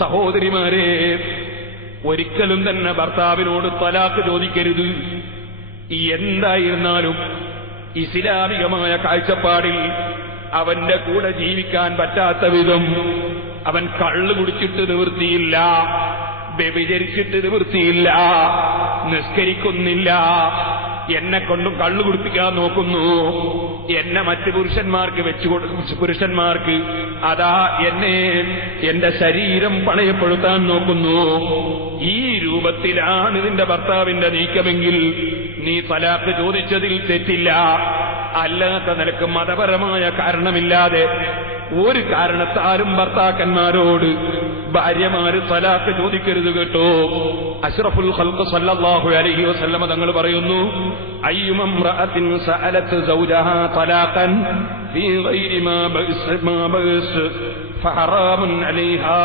സഹോദരിമാരെ, ഒരിക്കലും തന്നെ ഭർത്താവിനോട് തലാഖ് ചോദിക്കരുത്. എന്തായിരുന്നാലും ഇസ്ലാമികമായ കാഴ്ചപ്പാടിൽ അവന്റെ കൂടെ ജീവിക്കാൻ പറ്റാത്ത വിധം അവൻ കള്ളു കുടിച്ചിട്ട് നിവൃത്തിയില്ല, വ്യഭിചരിച്ചിട്ട് നിവൃത്തിയില്ല, നിസ്കരിക്കുന്നില്ല, എന്നെ കൊണ്ടും കള്ളു കുടിപ്പിക്കാൻ നോക്കുന്നു, എന്നെ മറ്റ് പുരുഷന്മാർക്ക് അതാ എന്നെ എന്റെ ശരീരം പണയപ്പെടുത്താൻ നോക്കുന്നു. ഈ രൂപത്തിലാണ് നിന്റെ ഭർത്താവിന്റെ നീക്കമെങ്കിൽ നീ തലാഖ് ചോദിച്ചതിൽ തെറ്റില്ല. അല്ലാത്ത നിലക്ക് മതപരമായ കാരണമില്ലാതെ ഒരു കാരണത്താലും ഭർത്താക്കന്മാരോട് ഭാര്യമാര് തലാഖ് ചോദിക്കരുത് കേട്ടോ. അഷ്റഫുൽ ഖൽഖ് സല്ലല്ലാഹു അലൈഹി വസല്ലമ തങ്ങൾ പറയുന്നു, അയ്യുമംറഅത്തിൻ സഅലത് സൗജഹാ തലാഖൻ ഫീ ഗൈരി മാ ബഅസ് ഫഹറാമുൻ അലൈഹാ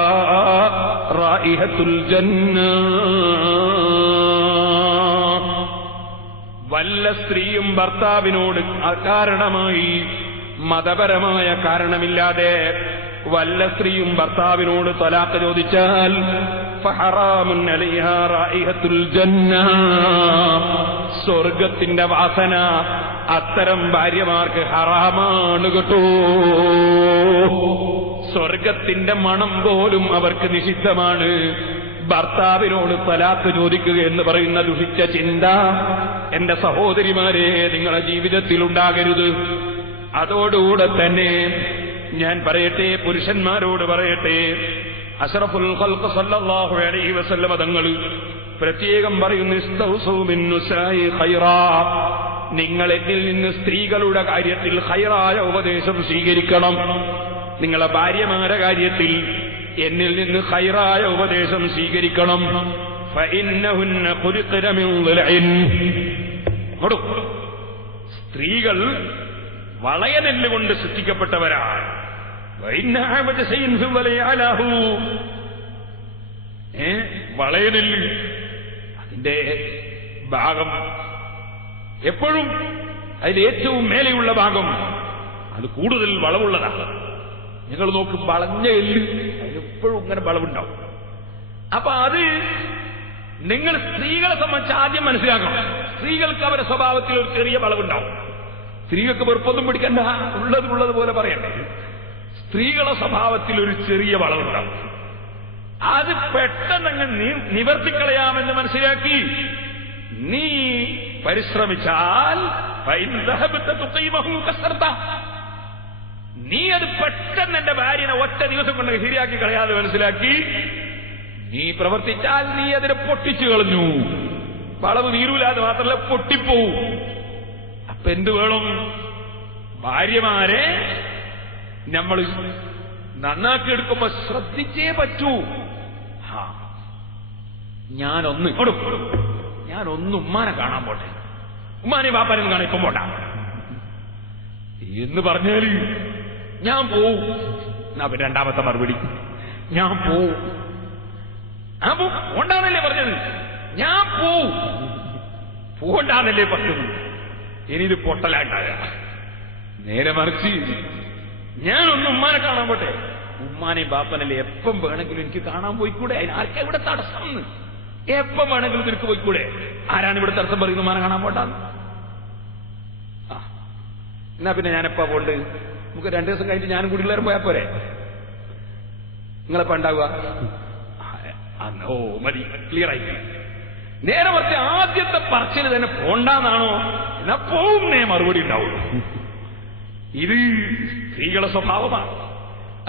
റായിഹത്തുൽ ജന്ന. വല്ല സ്ത്രീയും ഭർത്താവിനോട് അകാരണമായി മതപരമായ കാരണമില്ലാതെ വല്ല സ്ത്രീയും ഭർത്താവിനോട് തലാഖ് ചോദിച്ചാൽ ഫഹറാമുൻ അലൈഹാ റായിഹത്തുൽ ജന്ന, സ്വർഗത്തിന്റെ വാസന അത്തരം ഭാര്യമാർക്ക് ഹറാമാണ് കേട്ടോ. സ്വർഗത്തിന്റെ മണം പോലും അവർക്ക് നിഷിദ്ധമാണ്. ഭർത്താവിനോട് തലാഖ് ചോദിക്കുക എന്ന് പറയുന്ന ദുഷിച്ച ചിന്ത എന്റെ സഹോദരിമാരെ നിങ്ങളുടെ ജീവിതത്തിൽ ഉണ്ടാകരുത്. അതോടുകൂടെ തന്നെ ഞാൻ പറയട്ടെ, പുരുഷന്മാരോട് പറയട്ടെ, അഷ്റഫുൽ ഖൽഖ് സല്ലല്ലാഹു അലൈഹി വസല്ലമ തങ്ങൾ പ്രത്യേകം പറയുന്നു, ഇസ്തൗസൂ ബിന്നുസാഇ ഖൈറാ, നിങ്ങൾ എന്നിൽ നിന്ന് സ്ത്രീകളുടെ കാര്യത്തിൽ ഖൈറായ ഉപദേശം സ്വീകരിക്കണം. നിങ്ങളെ ഭാര്യമാരുടെ കാര്യത്തിൽ എന്നിൽ നിന്ന് ഖൈറായ ഉപദേശം സ്വീകരിക്കണം. ഫഇന്നഹുന്ന ഖുലിഖന മിൻ ളിൽഇൻ, സ്ത്രീകൾ വളയനെല്ലുകൊണ്ട് സൃഷ്ടിക്കപ്പെട്ടവരാണ്. വളയനെല്ല് അതിന്റെ ഭാഗം എപ്പോഴും അതിൽ ഏറ്റവും മേലെയുള്ള ഭാഗം അത് കൂടുതൽ വളവുള്ളതാണ്. നിങ്ങൾ നോക്കും, വളഞ്ഞ എല്ല് അതിനെപ്പോഴും ഇങ്ങനെ വളവുണ്ടാവും. അപ്പൊ അത് നിങ്ങൾ സ്ത്രീകളെ സംബന്ധിച്ച് ആദ്യം മനസ്സിലാക്കണം. സ്ത്രീകൾക്ക് അവരുടെ സ്വഭാവത്തിൽ ഒരു ചെറിയ വളവുണ്ടാവും. സ്ത്രീകൾക്ക് വെറുപ്പൊന്നും പിടിക്കണ്ട, ഉള്ളതുപോലെ പറയണ്ടേ. സ്ത്രീകളെ സ്വഭാവത്തിൽ ഒരു ചെറിയ വളവുണ്ടാവും. അത് പെട്ടെന്ന് നിവർത്തിക്കളയാമെന്ന് മനസ്സിലാക്കി നീ പരിശ്രമിച്ചാൽ നീ അത് പെട്ടെന്ന് എന്റെ ഭാര്യനെ ഒറ്റ ദിവസം കൊണ്ട് ശരിയാക്കി കളയാതെ മനസ്സിലാക്കി നീ പ്രവർത്തിച്ചാൽ നീ അതിനെ പൊട്ടിച്ചു കളഞ്ഞു. വളവ് തീരൂലാതെ മാത്രമല്ല പൊട്ടിപ്പോവും. അപ്പൊ എന്ത് വേണം? ഭാര്യമാരെ നമ്മൾ നന്നാക്കി എടുക്കുമ്പോ ശ്രദ്ധിച്ചേ പറ്റൂ. ഞാനൊന്ന് ഉമ്മാനെ കാണാൻ പോട്ടെ, ഉമ്മാനെ വാപ്പാനെ കാണാൻ ഇപ്പം പോട്ട എന്ന് പറഞ്ഞാല് ഞാൻ പോവും. എന്നാ പിന്നെ രണ്ടാമത്തെ മറുപടി ഞാൻ പോവും. പോണ്ടാന്നല്ലേ പറഞ്ഞത്? ഞാൻ പോണ്ടാന്നല്ലേ പറഞ്ഞത്? ഇനി ഇത് പൊട്ടലാണ്ടായ. നേരെ മറിച്ച് ഞാനൊന്ന് ഉമ്മാനെ കാണാൻ പോട്ടെ. ഉമ്മാനെയും ബാപ്പനല്ലേ എപ്പം വേണമെങ്കിലും എനിക്ക് കാണാൻ പോയിക്കൂടെ? അതിനാർക്കാ ഇവിടെ തടസ്സം? എപ്പം വേണമെങ്കിലും നിനക്ക് പോയിക്കൂടെ? ആരാണ് ഇവിടെ തടസ്സം പറയുന്നത് ഉമ്മാനെ കാണാൻ പോട്ടാന്ന്? എന്നാ പിന്നെ ഞാനെപ്പാ പോണ്ട്? നമുക്ക് 2 ദിവസം കഴിഞ്ഞ് ഞാനും കൂടി എല്ലാവരും പോയാൽ പോരെ? നിങ്ങളെപ്പ ഉണ്ടാവുക? ഓ മതി, ക്ലിയർ ആയി. നേരെ മറിച്ച് ആദ്യത്തെ പറച്ചിൽ തന്നെ പോണ്ടാന്നാണോ? എന്നാ പോവും നേ മറുപടി ഉണ്ടാവുള്ളൂ. ഇത് സ്ത്രീകളുടെ സ്വഭാവമാണ്.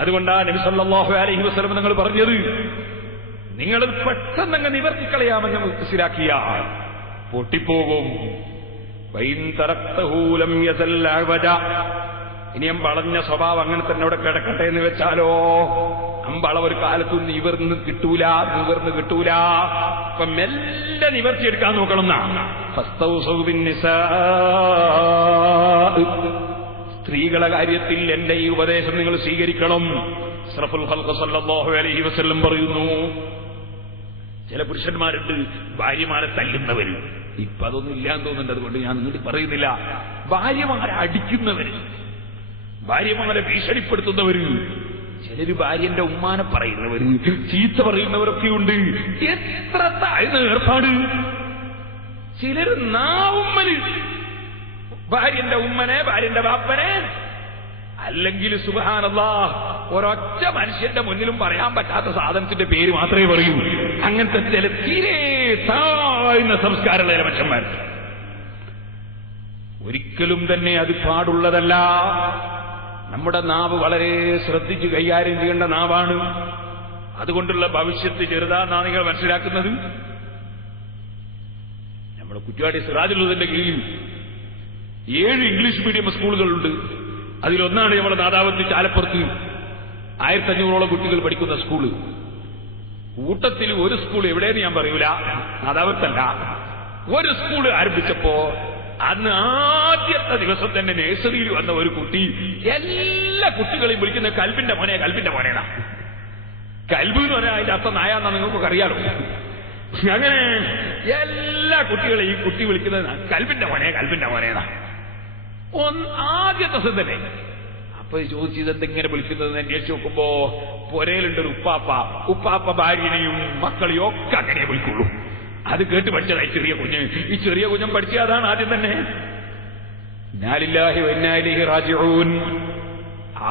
അതുകൊണ്ടാ നബി സല്ലല്ലാഹു അലൈഹി വസല്ലം നിങ്ങൾ പറഞ്ഞത്, നിങ്ങളത് പെട്ടെന്നങ്ങ് നിവർത്തിക്കളയാമെന്ന് മനസ്സിലാക്കിയാൽ പൊട്ടിപ്പോകും. ഇനി വളഞ്ഞ സ്വഭാവം അങ്ങനെ തന്നെ അവിടെ കിടക്കട്ടെ എന്ന് വെച്ചാലോ, അമ്പള ഒരു കാലത്തും നിവർന്ന് കിട്ടൂല. അപ്പൊ മെല്ലെ നിവർത്തിയെടുക്കാൻ നോക്കണം എന്നാണ്. സ്ത്രീകളുടെ കാര്യത്തിൽ എന്റെ ഈ ഉപദേശം നിങ്ങൾ സ്വീകരിക്കണം. അഷ്റഫുൽ ഖൽഖ് സല്ലല്ലാഹു അലൈഹി വസല്ലം പറയുന്നു, ചില പുരുഷന്മാരുണ്ട് ഭാര്യമാരെ തല്ലുന്നവര്. ഇപ്പൊ അതൊന്നും ഇല്ലാന്ന് തോന്നുന്നുണ്ട്, അതുകൊണ്ട് ഞാൻ നിങ്ങളുടെ പറയുന്നില്ല. ഭാര്യമാരെ അടിക്കുന്നവര്, ഭാര്യമാരെ ഭീഷണിപ്പെടുത്തുന്നവര്, ചിലര് ഭാര്യന്റെ ഉമ്മാനെ പറയുന്നവര്, ചീത്ത പറയുന്നവരൊക്കെയുണ്ട്. എത്ര താഴ്ന്ന ഏർപ്പാട്! ചിലര് നാവുമ്മല് ഭാര്യന്റെ ഉമ്മനെ, ഭാര്യന്റെ ബാപ്പനെ, അല്ലെങ്കിൽ സുബ്ഹാനല്ലാഹ് ഒരൊറ്റ മനുഷ്യന്റെ മുന്നിലും പറയാൻ പറ്റാത്ത സാധനത്തിന്റെ പേര് മാത്രമേ പറയൂ. അങ്ങനത്തെ ചില തീരെ താഴ്ന്ന സംസ്കാരമുള്ള മനുഷ്യന്മാർ. ഒരിക്കലും തന്നെ അത് പാടുള്ളതല്ല. നമ്മുടെ നാവ് വളരെ ശ്രദ്ധിച്ച് കൈകാര്യം ചെയ്യേണ്ട നാവാണ്. അതുകൊണ്ടുള്ള ഭവിഷ്യത്ത് ചെറുതാന്നാണ് നിങ്ങൾ മനസ്സിലാക്കുന്നത്. നമ്മുടെ കുറ്റ്യാടി സിറാജുലുദ്ദീന്റെ കീഴിൽ 7 ഇംഗ്ലീഷ് മീഡിയം സ്കൂളുകളുണ്ട്. അതിലൊന്നാണ് നമ്മുടെ നാദാവത്തി ചാലപ്പുറത്ത് 1500ഓളം കുട്ടികൾ പഠിക്കുന്ന സ്കൂള്. കൂട്ടത്തിൽ ഒരു സ്കൂൾ എവിടെയെന്ന് ഞാൻ പറയൂല, നാദാവത്തല്ല, ഒരു സ്കൂൾ ആരംഭിച്ചപ്പോ അന്ന് ആദ്യത്തെ ദിവസം തന്നെ നഴ്സറിയിൽ വന്ന ഒരു കുട്ടി എല്ലാ കുട്ടികളെയും വിളിക്കുന്ന കൽബിന്റെ മോനെ, കൽബിന്റെ മോനേടാ. കൽബ് എന്ന് പറഞ്ഞാൽ അതിന്റെ അർത്ഥം നായാന്നാ നിങ്ങൾക്കൊക്കെ അറിയാലോ. അങ്ങനെ എല്ലാ കുട്ടികളെയും ഈ കുട്ടി വിളിക്കുന്നത് കൽബിന്റെ മോനെ, കൽബിന്റെ മോനേടാ. ആദ്യത്തെ ദിവസം തന്നെ. അപ്പൊ ചോദിച്ചത് എന്തെങ്ങനെ വിളിക്കുന്നത് അന്വേഷിച്ച് നോക്കുമ്പോ പൊരയിലുണ്ടൊരു ഉപ്പാപ്പ ഭാര്യനെയും മക്കളെയും ഒക്കെ അങ്ങനെ വിളിക്കുള്ളൂ. അത് കേട്ട് പഠിച്ചതായി ചെറിയ കുഞ്ഞ്. ഈ ചെറിയ കുഞ്ഞൻ പഠിച്ച അതാണ് ആദ്യം തന്നെ. ഇന്നാ ലില്ലാഹി വ ഇന്നാ ഇലൈഹി റാജിഊൻ.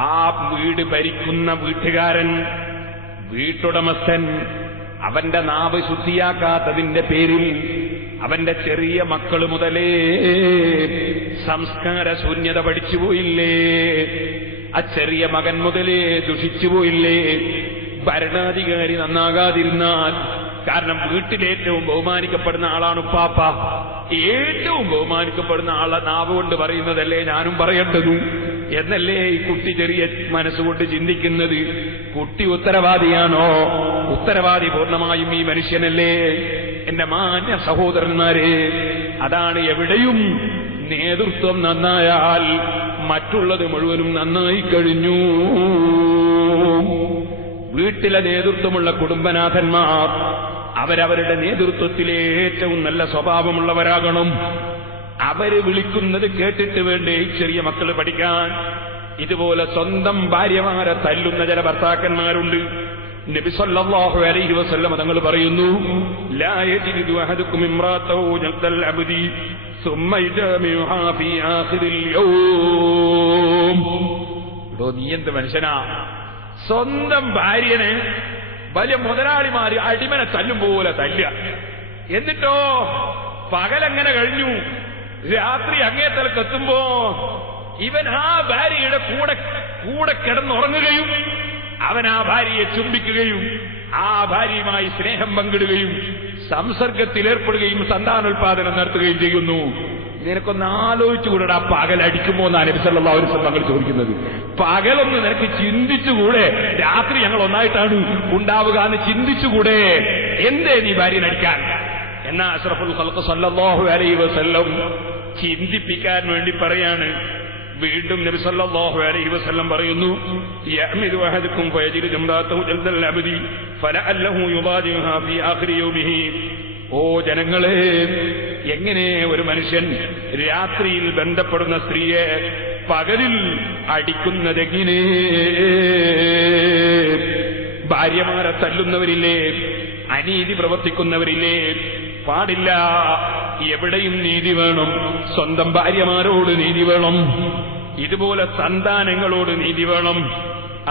ആ വീട് ഭരിക്കുന്ന വീട്ടുകാരൻ, വീട്ടുടമസ്ഥൻ, അവന്റെ നാവ് ശുദ്ധിയാക്കാത്തതിന്റെ പേരിൽ അവന്റെ ചെറിയ മക്കള് മുതലേ സംസ്കാര ശൂന്യത പഠിച്ചുപോയില്ലേ? ആ ചെറിയ മകൻ മുതലേ ദുഷിച്ചുപോയില്ലേ? ഭരണാധികാരി നന്നാകാതിരുന്നാൽ, കാരണം വീട്ടിലേറ്റവും ബഹുമാനിക്കപ്പെടുന്ന ആളാണ് ഉപ്പാപ്പ, ഏറ്റവും ബഹുമാനിക്കപ്പെടുന്ന ആളെ നാവ് കൊണ്ട് പറയുന്നതല്ലേ ഞാനും പറയേണ്ടതും എന്നല്ലേ ഈ കുട്ടി ചെറിയ മനസ്സുകൊണ്ട് ചിന്തിക്കുന്നത്. കുട്ടി ഉത്തരവാദിയാണോ? ഉത്തരവാദി പൂർണ്ണമായും ഈ മനുഷ്യനല്ലേ? എന്റെ മാന്യ സഹോദരന്മാരെ, അതാണ് എവിടെയും നേതൃത്വം നന്നായാൽ മറ്റുള്ളത് മുഴുവനും നന്നായി കഴിഞ്ഞു. വീട്ടിലെ നേതൃത്വമുള്ള കുടുംബനാഥന്മാർ അവരവരുടെ നേതൃത്വത്തിലെ ഏറ്റവും നല്ല സ്വഭാവമുള്ളവരാകണം. അവര് വിളിക്കുന്നത് കേട്ടിട്ട് വേണ്ടേ ചെറിയ മക്കൾ പഠിക്കാൻ. ഇതുപോലെ സ്വന്തം ഭാര്യമാരെ തല്ലുന്ന ചില ഭർത്താക്കന്മാരുണ്ട്. നബി സല്ലല്ലാഹു അലൈഹി വസല്ലം തങ്ങൾ പറയുന്നു, ലാ യജിദു അഹദുക്കും ഇംറാതഹു ജൽദൽ അബ്ദി സുമ്മ യജമിഉഹാ ഫീ ആഖിറിൽ യൗം. നീ എന്ത് മനുഷ്യനാ? സ്വന്തം ഭാര്യനെ വലിയ മുതലാളിമാര് അടിമനെ തല്ലും പോലെ തല്ലുക. എന്നിട്ടോ പകലങ്ങനെ കഴിഞ്ഞു, രാത്രി അങ്ങേ തലക്കെത്തുമ്പോ ഇവൻ ആ ഭാര്യയുടെ കൂടെ കിടന്നുറങ്ങുകയും അവൻ ആ ഭാര്യയെ ചുംബിക്കുകയും ആ ഭാര്യയുമായി സ്നേഹം പങ്കിടുകയും സംസർഗത്തിലേർപ്പെടുകയും സന്താനോൽപാദനം നടത്തുകയും ചെയ്യുന്നു. നിനക്കൊന്ന് ആലോചിച്ചുകൂടെ പകലടിക്കുമ്പോ എന്നാണ് നബി സല്ലല്ലാഹു അലൈഹി വസല്ലം തങ്ങൾ ചോദിക്കുന്നത്. പകലൊന്ന് നിനക്ക് ചിന്തിച്ചുകൂടെ? രാത്രി ഞങ്ങൾ ഒന്നായിട്ടാണ് ഉണ്ടാവുക എന്ന് ചിന്തിച്ചുകൂടെ? എന്തേ നീ ഭാര്യനടിക്കാൻ? എന്നാ അഷ്റഫുൽ ഖൽഖ് സല്ലല്ലാഹു അലൈഹി വസല്ലം ചിന്തിപ്പിക്കാൻ വേണ്ടി പറയാണ്. വീണ്ടും നബി സല്ലല്ലാഹു അലൈഹി വസല്ലം പറയുന്നു, യഅമിദു അഹദുക്കും ഫയജിദു ഇംറാതഹു ജൽദൽ അബ്ദി ഫലഅല്ലഹു യുബാദിഹു ഫീ ആഖിരി യൗമിഹി. ഓ ജനങ്ങളെ, എങ്ങനെ ഒരു മനുഷ്യൻ രാത്രിയിൽ ബന്ധപ്പെടുന്ന സ്ത്രീയെ പകലിൽ അടിക്കുന്നതെങ്ങനെ? ഭാര്യമാരെ തല്ലുന്നവരില്ലേ? അനീതി പ്രവർത്തിക്കുന്നവരില്ലേ? പാടില്ല. എവിടെയും നീതി വേണം. സ്വന്തം ഭാര്യമാരോട് നീതി വേണം. ഇതുപോലെ സന്താനങ്ങളോട് നീതി വേണം.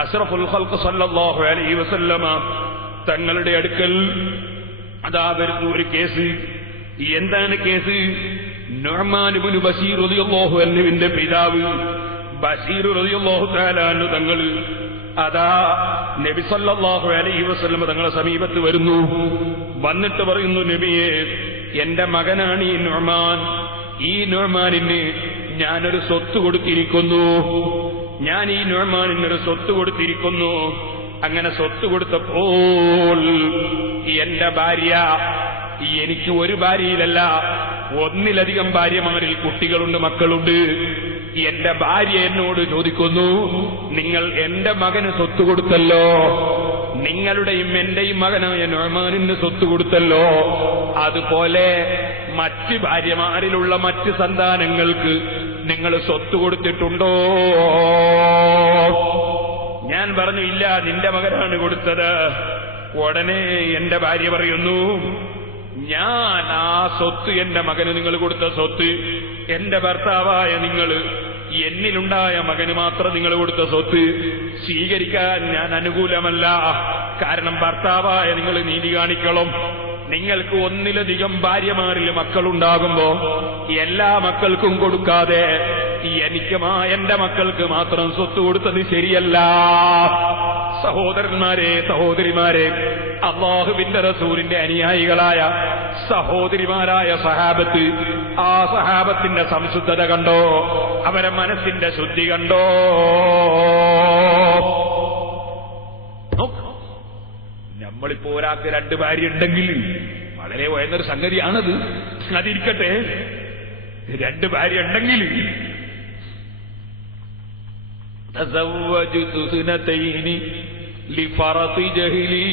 അഷ്റഫുൽ ഖൽഖ് സല്ലല്ലാഹു അലൈഹി വസല്ലമ തങ്ങളുടെ അടുക്കൽ അതാ വരുന്ന ഒരു കേസ്. എന്താണ് കേസ്? നുഅ്മാൻ ഇബ്നു ബശീർ റളിയല്ലാഹു അൻഹുവിന്റെ പിതാവ് ബശീർ റളിയല്ലാഹു തആല അൻഹു തങ്ങൾ അതാ നബി സല്ലല്ലാഹു അലൈഹി വസല്ലം തങ്ങളുടെ സമീപത്ത് വരുന്നു. വന്നിട്ട് പറയുന്നു, നബിയെ, എന്റെ മകനാണ് ഈ നുഅ്മാൻ. ഈ നുഅ്മാനിന് ഞാനൊരു സ്വത്ത് കൊടുത്തിരിക്കുന്നു. ഞാൻ ഈ നുഅ്മാനിനൊരു സ്വത്ത് കൊടുത്തിരിക്കുന്നു. അങ്ങനെ സ്വത്ത് കൊടുത്തപ്പോൾ എന്റെ ഭാര്യ, എനിക്ക് ഒരു ഭാര്യയിലല്ല ഒന്നിലധികം ഭാര്യമാരിൽ കുട്ടികളുണ്ട്, മക്കളുണ്ട്. എന്റെ ഭാര്യ എന്നോട് ചോദിക്കുന്നു, നിങ്ങൾ എന്റെ മകന് സ്വത്ത് കൊടുത്തല്ലോ, നിങ്ങളുടെയും എന്റെയും മകനായ നുഅ്മാനിന് സ്വത്ത് കൊടുത്തല്ലോ, അതുപോലെ മറ്റ് ഭാര്യമാരിലുള്ള മറ്റ് സന്താനങ്ങൾക്ക് നിങ്ങൾ സ്വത്ത് കൊടുത്തിട്ടുണ്ടോ? ഞാൻ പറഞ്ഞു, ഇല്ല, നിന്റെ മകനാണ് കൊടുത്തത്. ഉടനെ എന്റെ ഭാര്യ പറയുന്നു, ഞാൻ ആ സ്വത്ത്, എന്റെ മകന് നിങ്ങൾ കൊടുത്ത സ്വത്ത്, എന്റെ ഭർത്താവായ നിങ്ങൾ എന്നിലുണ്ടായ മകന് മാത്രം നിങ്ങൾ കൊടുത്ത സ്വത്ത് സ്വീകരിക്കാൻ ഞാൻ അനുകൂലമല്ല. കാരണം ഭർത്താവായ നിങ്ങൾ നീതി കാണിക്കണം. നിങ്ങൾക്ക് ഒന്നിലധികം ഭാര്യമാരിൽ മക്കളുണ്ടാകുമ്പോ എല്ലാ മക്കൾക്കും കൊടുക്കാതെ എന്റെ മക്കൾക്ക് മാത്രം സ്വത്ത് കൊടുത്തത് ശരിയല്ല. സഹോദരന്മാരെ, സഹോദരിമാരെ, അല്ലാഹുവിന്റെ റസൂലിന്റെ അനുയായികളായ സഹോദരിമാരായ സഹാബത്ത്, ആ സഹാബത്തിന്റെ സംശുദ്ധത കണ്ടോ? അവരെ മനസ്സിന്റെ ശുദ്ധി കണ്ടോ? നമ്മളിപ്പോ ഒരാൾക്ക് 2 ഭാര്യ ഉണ്ടെങ്കിൽ വളരെ ഉയർന്നൊരു സംഗതിയാണത്. അതിരിക്കട്ടെ, 2 ഭാര്യ ഉണ്ടെങ്കിൽ തസവ്വജതു സുനതൈനി ലിഫറതി ജഹ്ലി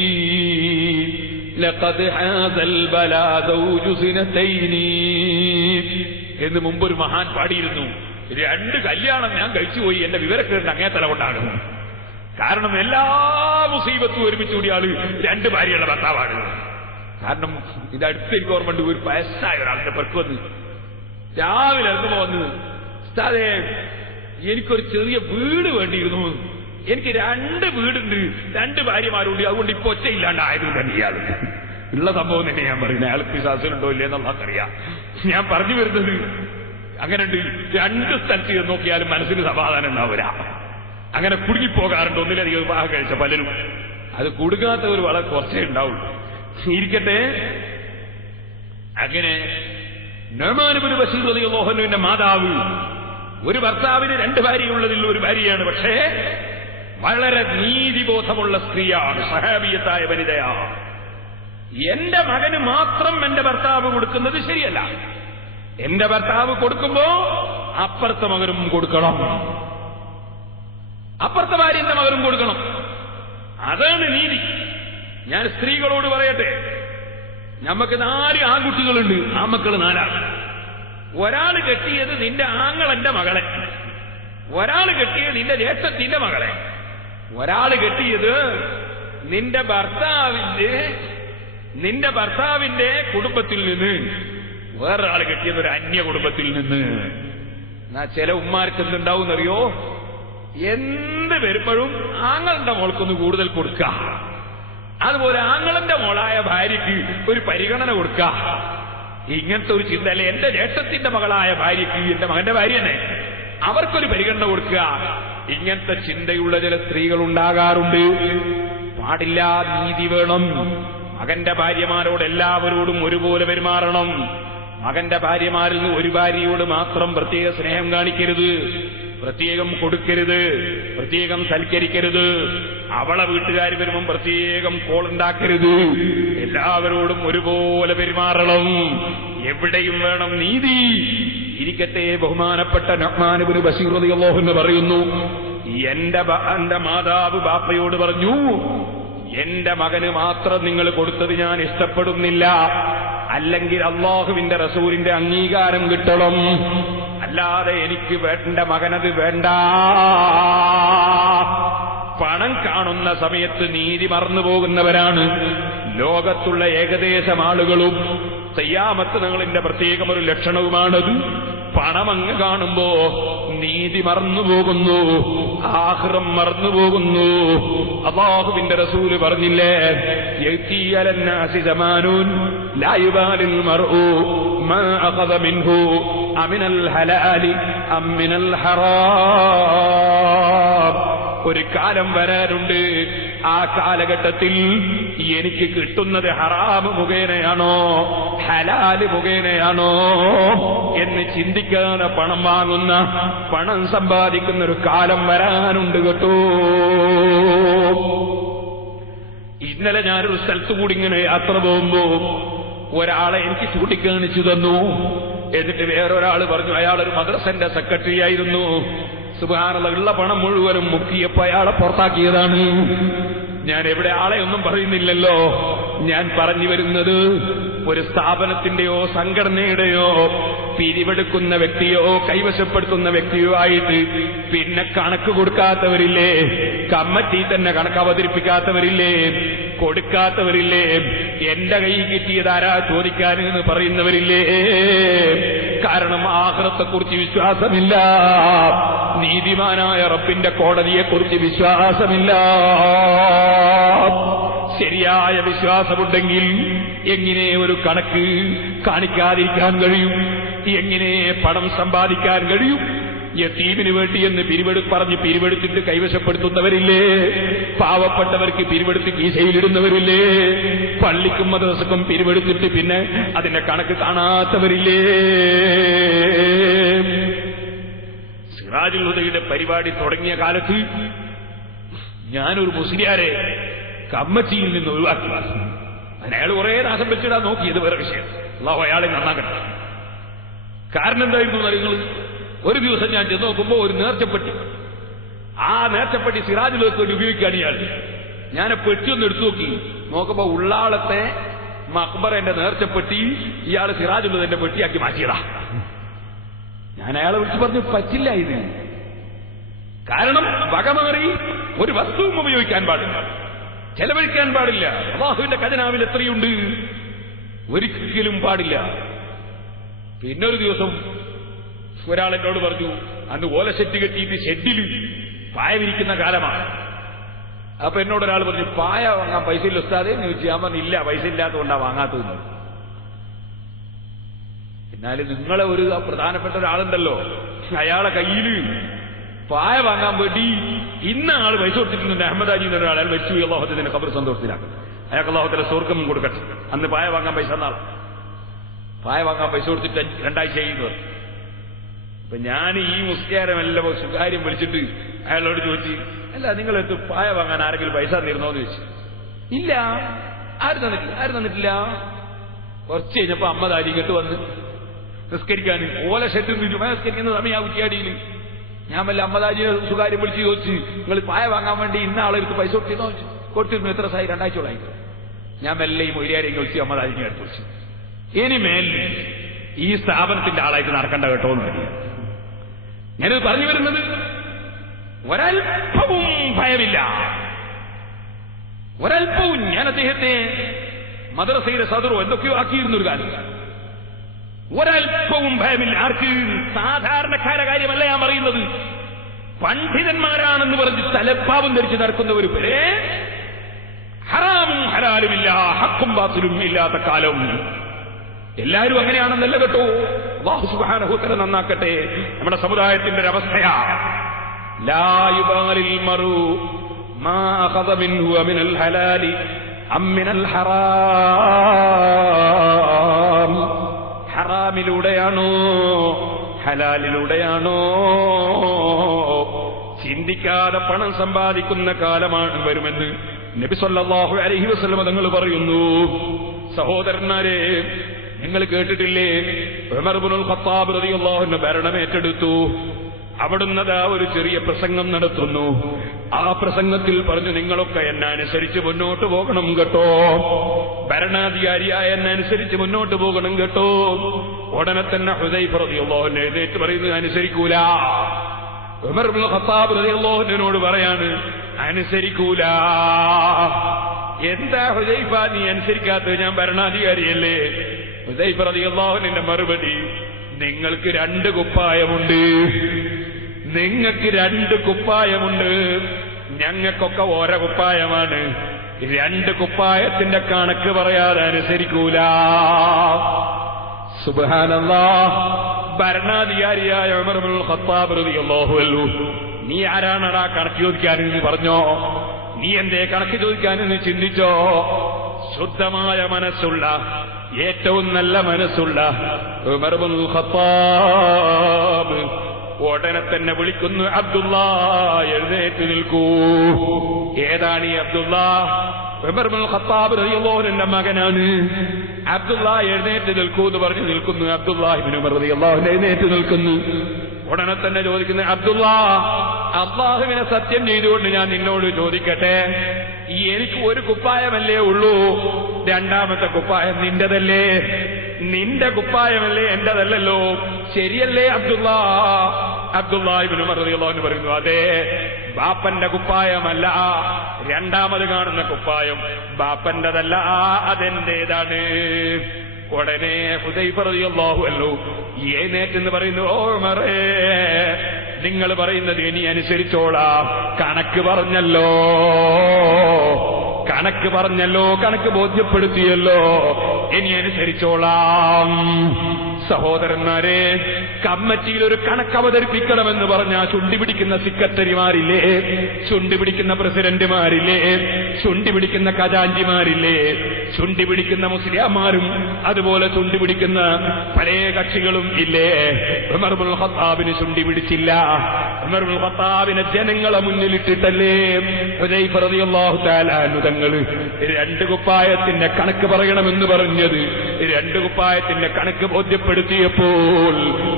ലഖദ് ഹാസൽ ബലാ സൗജു സുനതൈനി എന്ന് മുമ്പൊരു മഹാൻ പാടിയിരുന്നു. 2 കല്യാണം ഞാൻ കഴിച്ചുപോയി, എന്റെ വിവരക്കേടിന്റെ അങ്ങേ തല കൊണ്ടാണ്. കാരണം എല്ലാ മുസീബത്തും ഒരുമിച്ച് കൂടിയ ആള് 2 ഭാര്യയുള്ള ഭർത്താവാണ്. കാരണം ഇത് അടുത്തേക്ക് ഓർമ്മണ്ട്, ഒരു വയസ്സായ ഒരാളുടെ പെർക്ക് വന്ന് രാവിലെ ഇറങ്ങുമ്പോ വന്ന്, ഉസ്താദേ എനിക്കൊരു ചെറിയ വീട് വേണ്ടിയിരുന്നു, എനിക്ക് 2 വീടുണ്ട്, 2 ഭാര്യമാരുണ്ട്, അതുകൊണ്ട് ഇപ്പൊ ഒറ്റയില്ലാണ്ടായതുകൊണ്ട് തന്നെ ഇയാൾ ഉള്ള സംഭവം തന്നെ ഞാൻ പറയുന്നത്. അയാൾക്ക് വിശ്വാസമുണ്ടോ ഇല്ലേ എന്നുള്ളതറിയാം. ഞാൻ പറഞ്ഞു വരുന്നത് അങ്ങനെയുണ്ട്. 2 സ്ഥലത്ത് നോക്കിയാലും മനസ്സിന് സമാധാനം ഉണ്ടാവില്ല. അങ്ങനെ കുടുങ്ങിപ്പോകാറുണ്ട് ഒന്നിലധികം വിവാഹം കഴിച്ച പലരും. അത് കുടുങ്ങാത്തവർ വളരെ കുറച്ചേ ഉണ്ടാവുള്ളൂ. ഇരിക്കട്ടെ, അങ്ങനെ നുഅ്മാൻ ഇബ്നു ബശീർ റളിയല്ലാഹു അൻഹുവിന്റെ മാതാവ് ഒരു ഭർത്താവിന് 2 ഭാര്യയുള്ളതിൽ ഒരു ഭാര്യയാണ്. പക്ഷേ വളരെ നീതിബോധമുള്ള സ്ത്രീയാണ്, സഹാബിയത്തായ വനിതയാണ്. എന്റെ മകന് മാത്രം എന്റെ ഭർത്താവ് കൊടുക്കുന്നത് ശരിയല്ല. എന്റെ ഭർത്താവ് കൊടുക്കുമ്പോ അപ്പുറത്തെ മകനും കൊടുക്കണം, അപ്പുറത്തെ ഭാര്യന്റെ മകനും കൊടുക്കണം. അതാണ് നീതി. ഞാൻ സ്ത്രീകളോട് പറയട്ടെ, നമുക്ക് 4 ആൺകുട്ടികളുണ്ട്, ആൺമക്കള് 4 ഒരാള് കെട്ടിയത് നിന്റെ ആങ്ങളന്റെ മകളെ, ഒരാള് കെട്ടിയത് നിന്റെ ജ്യേഷ്ഠത്തിന്റെ മകളെ, ഒരാള് കെട്ടിയത് നിന്റെ ഭർത്താവിന്റെ കുടുംബത്തിൽ നിന്ന്, വേറൊരാള് കെട്ടിയത് ഒരു അന്യ കുടുംബത്തിൽ നിന്ന്. എന്നാ ചില ഉമ്മാർക്ക് എന്തുണ്ടാവുന്നറിയോ? എന്ത് വരുമ്പോഴും ആങ്ങളുടെ മോൾക്കൊന്ന് കൂടുതൽ കൊടുക്ക, അതുപോലെ ആങ്ങളന്റെ മോളായ ഭാര്യയ്ക്ക് ഒരു പരിഗണന കൊടുക്ക. ഇങ്ങനത്തെ ഒരു ചിന്ത അല്ലേ? എന്റെ ജ്യേഷ്ഠത്തിന്റെ മകളായ ഭാര്യയ്ക്ക്, എന്റെ മകന്റെ ഭാര്യ തന്നെ, അവർക്കൊരു പരിഗണന കൊടുക്കുക. ഇങ്ങനത്തെ ചിന്തയുള്ള ചില സ്ത്രീകൾ ഉണ്ടാകാറുണ്ട്. പാടില്ല, നീതി വേണം. മകന്റെ ഭാര്യമാരോട് എല്ലാവരോടും ഒരുപോലെ പെരുമാറണം. മകന്റെ ഭാര്യമാരിൽ നിന്ന് ഒരു ഭാര്യയോട് മാത്രം പ്രത്യേക സ്നേഹം കാണിക്കരുത്, പ്രത്യേകം കൊടുക്കരുത്, പ്രത്യേകം സൽക്കരിക്കരുത്. അവളെ വീട്ടുകാർ വരുമ്പം പ്രത്യേകം കോളുണ്ടാക്കരുത്. എല്ലാവരോടും ഒരുപോലെ പെരുമാറണം. എവിടെയും വേണം നീതി. ഇരിക്കട്ടെ, ബഹുമാനപ്പെട്ട നുഅ്മാൻ ഇബ്നു ബശീർ റളിയല്ലാഹു അൻഹു പറയുന്നു, എന്റെ മാതാവ് ബാപ്പയോട് പറഞ്ഞു, എന്റെ മകന് മാത്രം നിങ്ങൾ കൊടുത്തത് ഞാൻ ഇഷ്ടപ്പെടുന്നില്ല, അല്ലെങ്കിൽ അല്ലാഹുവിന്റെ റസൂലിന്റെ അംഗീകാരം കിട്ടണം, അല്ലാതെ എനിക്ക് എന്റെ മകനത് വേണ്ട. പണം കാണുന്ന സമയത്ത് നീതി മറന്നു പോകുന്നവരാണ് ലോകത്തുള്ള ഏകദേശം ആളുകളും. ഖിയാമത്ത് നാളിന്റെ പ്രത്യേകം ഒരു ലക്ഷണവുമാണത്. പണമങ്ങ് കാണുമ്പോ നീതി മറന്നുപോകുന്നു, ആഖിറം മറന്നുപോകുന്നു. അല്ലാഹുവിന്റെ റസൂല് പറഞ്ഞില്ലേ, യഅതി അലന്നാസി സമാനുൻ ലാ യുബാലിൽ മർഉ മാ അഖദ മിൻഹു അമിനൽ ഹലാലി അം മിനൽ ഹറാം. ഒരു കാലം വരാറുണ്ട്, ആ കാലഘട്ടത്തിൽ എനിക്ക് കിട്ടുന്നത് ഹറാമ് മുഖേനയാണോ ഹലാല് മുഖേനയാണോ എന്ന് ചിന്തിക്കാതെ പണം വാങ്ങുന്ന, പണം സമ്പാദിക്കുന്ന ഒരു കാലം വരാനുണ്ട് കേട്ടോ. ഇന്നലെ ഞാനൊരു സ്ഥലത്തു കൂടി ഇങ്ങനെ യാത്ര പോകുമ്പോ ഒരാളെ എനിക്ക് ചൂണ്ടിക്കാണിച്ചു തന്നു. എന്നിട്ട് വേറൊരാൾ പറഞ്ഞു അയാളൊരു മദ്രസന്റെ സെക്രട്ടറി ആയിരുന്നു. സുബ്ഹാനല്ലാഹ്, ഉള്ള പണം മുഴുവനും മുക്കിയപ്പോ അയാളെ പുറത്താക്കിയതാണ്. ഞാൻ എവിടെ ആളെ ഒന്നും പറയുന്നില്ലല്ലോ. ഞാൻ പറഞ്ഞു വരുന്നത് ഒരു സ്ഥാപനത്തിന്റെയോ സംഘടനയുടെയോ പിരിവെടുക്കുന്ന വ്യക്തിയോ കൈവശപ്പെടുത്തുന്ന വ്യക്തിയോ ആയിട്ട് പിന്നെ കണക്ക് കൊടുക്കാത്തവരില്ലേ? കമ്മിറ്റി തന്നെ കണക്ക് അവതരിപ്പിക്കാത്തവരില്ലേ? കൊടുക്കാത്തവരില്ലേ? എന്റെ കൈ കിട്ടിയതാരാ ചോദിക്കാനെന്ന് പറയുന്നവരില്ലേ? കാരണം ആഖിറത്തെക്കുറിച്ച് വിശ്വാസമില്ല, നീതിമാനായ റബ്ബിന്റെ കോടതിയെക്കുറിച്ച് വിശ്വാസമില്ല. ശരിയായ വിശ്വാസമുണ്ടെങ്കിൽ എങ്ങനെ ഒരു കണക്ക് കാണിക്കാതിരിക്കാൻ കഴിയും? എങ്ങനെ പണം സമ്പാദിക്കാൻ കഴിയും? യതീമിന് വേണ്ടിയെന്ന് പറഞ്ഞ് പിരിവെടുത്തിട്ട് കൈവശപ്പെടുത്തുന്നവരില്ലേ? പാവപ്പെട്ടവർക്ക് പിരിവെടുത്ത് കീശയിലിടുന്നവരില്ലേ? പള്ളിക്കും മദ്രസക്കും പിരിവെടുത്തിട്ട് പിന്നെ അതിന്റെ കണക്ക് കാണാത്തവരില്ലേ? സിറാജുൽ ഹുദയുടെ പരിപാടി തുടങ്ങിയ കാലത്ത് ഞാനൊരു മുസ്ലിയാരെ കമ്മിറ്റിയിൽ നിന്ന് ഒഴിവാക്കി. അയാൾ കുറെ നാശം വെച്ചിടാൻ നോക്കി. ഇത് വേറെ വിഷയം. അല്ലാഹു അയാളെ നന്നാക്കട്ടെ. കാരണം എന്തായിരുന്നു നിങ്ങൾ? ഒരു ദിവസം ഞാൻ ചെന്ന് നോക്കുമ്പോ ഒരു നേർച്ചപ്പെട്ടി, ആ നേർച്ചപ്പെട്ടി സിറാജുലേക്ക് വേണ്ടി ഉപയോഗിക്കുകയാണ് ഇയാൾ. ഞാൻ പെട്ടിയൊന്ന് എടുത്തു നോക്കുമ്പോ ഉള്ളാളത്തെ മക്ബറന്റെ നേർച്ചപ്പെട്ടി ഇയാൾ സിറാജുലതിന്റെ പെട്ടിയാക്കി മാറ്റിയതാ. ഞാൻ അയാളെ വിളിച്ചു പറഞ്ഞു, പറ്റില്ല ഇത്. കാരണം വകമാറി ഒരു വസ്തുവും ഉപയോഗിക്കാൻ പാടില്ല, ചെലവഴിക്കാൻ പാടില്ല. അല്ലാഹുവിന്റെ ഖജനാവിൽ എത്രയുണ്ട്? ഒരിക്കലും പാടില്ല. പിന്നൊരു ദിവസം ഒരാൾ എന്നോട് പറഞ്ഞു, അന്ന് ഓലശെറ്റ് കെട്ടിയിട്ട് ഷെഡിൽ പായ വിരിക്കുന്ന കാലമാണ്. അപ്പൊ എന്നോടൊരാൾ പറഞ്ഞു, പായ വാങ്ങാൻ പൈസ ഇല്ല ഉസ്താദേ എന്ന് ചോദിച്ചു. ഞാൻ പറഞ്ഞു, ഇല്ല, പൈസ ഇല്ലാത്തതുകൊണ്ടാ വാങ്ങാത്തത്. എന്നാലും നിങ്ങളെ ഒരു പ്രധാനപ്പെട്ട ഒരാളുണ്ടല്ലോ, അയാളെ കയ്യിൽ പായ വാങ്ങാൻ വേണ്ടി ഇന്ന ആൾ പൈസ കൊടുത്തിട്ടുണ്ട്. അഹമ്മദ് അജി എന്നൊരാൾ, അയാൾ വെച്ചു. അല്ലാഹുവിന്റെ ഖബർ സന്തോഷത്തിലാക്കും. അയാൾക്ക് അല്ലാഹുവിന്റെ സ്വർഗ്ഗം കൊടുക്കട്ടെ. അന്ന് പായ വാങ്ങാൻ പൈസ എന്നാൾ പായ വാങ്ങാൻ പൈസ കൊടുത്തിട്ട് 2 ആഴ്ച ചെയ്യുന്നത്. അപ്പൊ ഞാൻ ഈ മുസ്ലിയാരമെല്ലാം സുകാര്യം വിളിച്ചിട്ട് അയാളോട് ചോദിച്ചു, അല്ല നിങ്ങളെടുത്ത് പായ വാങ്ങാൻ ആരെങ്കിലും പൈസ തന്നിരുന്നോന്ന് ചോദിച്ചു. ഇല്ല, ആരും തന്നിട്ടില്ല. കുറച്ച് കഴിഞ്ഞപ്പോ അമ്മദ് അലി ഇങ്ങോട്ട് വന്ന് നിസ്കരിക്കാൻ ഓല ഷെഡിൽ നിസ്കരിക്കുന്ന സമയം കുറ്റിയാടിയിൽ. ഞാൻ വല്ല അമ്മദാജിനെ സുകാര്യം വിളിച്ച് ചോദിച്ചു, നിങ്ങൾ പായ വാങ്ങാൻ വേണ്ടി ഇന്ന ആളെടുത്ത് പൈസ കൊടുത്തിരുന്നു, എത്ര സായി? 2 ആഴ്ചയോളായി. ഞാൻ മെല്ലെ ഈ മൊഴിയാരെയും വിളിച്ച് അമ്മദാജിനെ അടുത്ത് വിളിച്ചു, ഇനിമേൽ ഈ സ്ഥാപനത്തിന്റെ ആളായിട്ട് നടക്കണ്ട കേട്ടോ എന്ന് പറയാം. ഞാനത് പറഞ്ഞു വരുന്നത്, ഒരൽപ്പവും ഭയമില്ല, ഒരൽപ്പവും. ഞാൻ അദ്ദേഹത്തെ മദ്രസയുടെ സദറോ എന്തൊക്കെയോ ആക്കിയിരുന്നൊരു കാലം. ഒരൽപ്പവും ഭയമില്ല. ആർക്ക്? സാധാരണക്കാര കാര്യമല്ല ഞാൻ പറയുന്നത്. പണ്ഡിതന്മാരാണെന്ന് പറഞ്ഞ് തലപ്പാവും ധരിച്ച് നടക്കുന്നവർ വരെ ഹറാമും ഹലാലുമില്ല, ഹക്കും ബാത്തിലും ഇല്ലാത്ത കാലം. എല്ലാവരും അങ്ങനെയാണെന്നല്ല കേട്ടോ. അല്ലാഹു സുബ്ഹാനഹു വതആല നന്നാക്കട്ടെ. നമ്മുടെ സമുദായത്തിന്റെ ഒരു അവസ്ഥയാ, ലാ യുബാലിൽ മറു മാ അഖദ മിൻഹു മിനൽ ഹലാലി അം മിനൽ ഹറാം. ഹറാമിലൂടെയാണോ ഹലാലിലൂടെയാണോ ചിന്തിക്കാതെ പണം സമ്പാദിക്കുന്ന കാലമാണ് വരുമെന്ന് നബി സല്ലല്ലാഹു അലൈഹി വസല്ലം തങ്ങൾ പറയുന്നു. സഹോദരന്മാരെ, നിങ്ങൾ കേട്ടിട്ടില്ലേ, ഉമർ ഇബ്നുൽ ഖത്താബ് റളിയല്ലാഹു അൻഹു ഭരണം ഏറ്റെടുത്തു. അവിടുന്ന് ഒരു ചെറിയ പ്രസംഗം നടത്തുന്നു. ആ പ്രസംഗത്തിൽ പറഞ്ഞു, നിങ്ങളൊക്കെ എന്നെ അനുസരിച്ച് മുന്നോട്ട് പോകണം കേട്ടോ, ഭരണാധികാരിയായ എന്നെ അനുസരിച്ച് മുന്നോട്ട് പോകണം കേട്ടോ. ഉടനെ തന്നെ ഹുദൈഫ റളിയല്ലാഹു അൻഹു എഴുന്നേറ്റ് പറയുന്നത്, അനുസരിക്കൂല. ഉമർ ഇബ്നുൽ ഖത്താബ് റളിയല്ലാഹു അൻഹുവിനോട് പറയാണ്, അനുസരിക്കൂല. എന്താ ഹുദൈഫ നീ അനുസരിക്കാത്തത്? ഞാൻ ഭരണാധികാരിയല്ലേ. ഹുദൈഫ റളിയല്ലാഹു അൻഹുവിന്റെ മറുപടി, നിങ്ങൾക്ക് 2 കുപ്പായമുണ്ട്, നിങ്ങൾക്ക് 2 കുപ്പായമുണ്ട്, ഞങ്ങൾക്കൊക്കെ ഓരോ കുപ്പായമാണ്. 2 കുപ്പായത്തിന്റെ കണക്ക് പറയാതെ അനുസരിക്കൂല. സുബ്ഹാനല്ലാഹ്. ഭരണാധികാരിയായ ഉമർ ഇബ്നുൽ ഖത്താബ് റളിയല്ലാഹു അൻഹു, നീ ആരാണടാ കണക്ക് ചോദിക്കാനെന്ന് പറഞ്ഞോ? നീ എന്തേ കണക്ക് ചോദിക്കാനെന്ന് ചിന്തിച്ചോ? ശുദ്ധമായ മനസ്സുള്ള, ഏറ്റവും നല്ല മനസ്സുള്ള ഉമർ ഇബ്നുൽ ഖത്താബ് ഉടനെ തന്നെ വിളിക്കുന്നു, അബ്ദുല്ലാ എഴുന്നേറ്റ് നിൽക്കൂ. ഏതാണ് ഈ അബ്ദുല്ലാ? ഉമർ ഇബ്നുൽ ഖത്താബ് റളിയല്ലാഹു അൻഹുവിന്റെ മകനാണ്. അബ്ദുല്ലാ എഴുന്നേറ്റ് നിൽക്കൂ എന്ന് പറഞ്ഞു നിൽക്കുന്നു. അബ്ദുല്ലാഹ് ഇബ്നു ഉമർ റളിയല്ലാഹു അൻഹു എഴുന്നേറ്റ് നിൽക്കുന്നു. ഉടനെ തന്നെ ചോദിക്കുന്നു, അബ്ദുല്ലാ, അല്ലാഹുവിനെ സത്യം ചെയ്തുകൊണ്ട് ഞാൻ നിന്നോട് ചോദിക്കട്ടെ, എനിക്ക് 1 കുപ്പായമല്ലേ ഉള്ളൂ, 2ാമത്തെ കുപ്പായം നിന്റെതല്ലേ? നിന്റെ കുപ്പായമല്ലേ എന്റേതല്ലല്ലോ, ശരിയല്ലേ അബ്ദുല്ലാഹ് ഇബ്നു ഉമർ റളിയല്ലാഹു അൻഹു പറയുന്നു, അതെ, ബാപ്പന്റെ കുപ്പായമല്ല, രണ്ടാമത് കാണുന്ന കുപ്പായം ബാപ്പന്റെതല്ല, അതെന്റേതാണ്. ഉടനെ ഹുദൈഫ റളിയല്ലാഹു അൻഹു എഴുന്നേറ്റെന്ന് പറയുന്നു, ഓ ഉമറേ, നിങ്ങൾ പറയുന്നത് ഇനി അനുസരിച്ചോളാം, കണക്ക് പറഞ്ഞല്ലോ, കണക്ക് ബോധ്യപ്പെടുത്തിയല്ലോ, ഇനി അനുസരിച്ചോളാം. സഹോദരന്മാരെ, കമ്മിറ്റിയിൽ ഒരു കണക്ക് അവതരിപ്പിക്കണമെന്ന് പറഞ്ഞാൽ ചുണ്ടിപിടിക്കുന്ന സെക്രട്ടറിമാരില്ലേ, ചുണ്ടിപിടിക്കുന്ന പ്രസിഡന്റുമാരില്ലേ, ചുണ്ടിപിടിക്കുന്ന ഖജാൻജിമാരില്ലേ, ചുണ്ടിപിടിക്കുന്ന മുസ്ലിയാമാരും അതുപോലെ ചുണ്ടിപിടിക്കുന്ന പല കക്ഷികളും ഇല്ലേ. ഉമർ ഇബ്നുൽ ഖത്താബിന് ചുണ്ടി പിടിച്ചില്ല. ഉമർ ഇബ്നുൽ ഖത്താബിനെ ജനങ്ങളെ മുന്നിലിട്ടിട്ടല്ലേ ഹുദൈഫ റളിയല്ലാഹു തആല അൻഹു തങ്ങൾ രണ്ട് കുപ്പായത്തിന്റെ കണക്ക് പറയണമെന്ന് പറഞ്ഞത്. രണ്ട് കുപ്പായത്തിന്റെ കണക്ക് ബോധ്യപ്പെടുത്തിയപ്പോൾ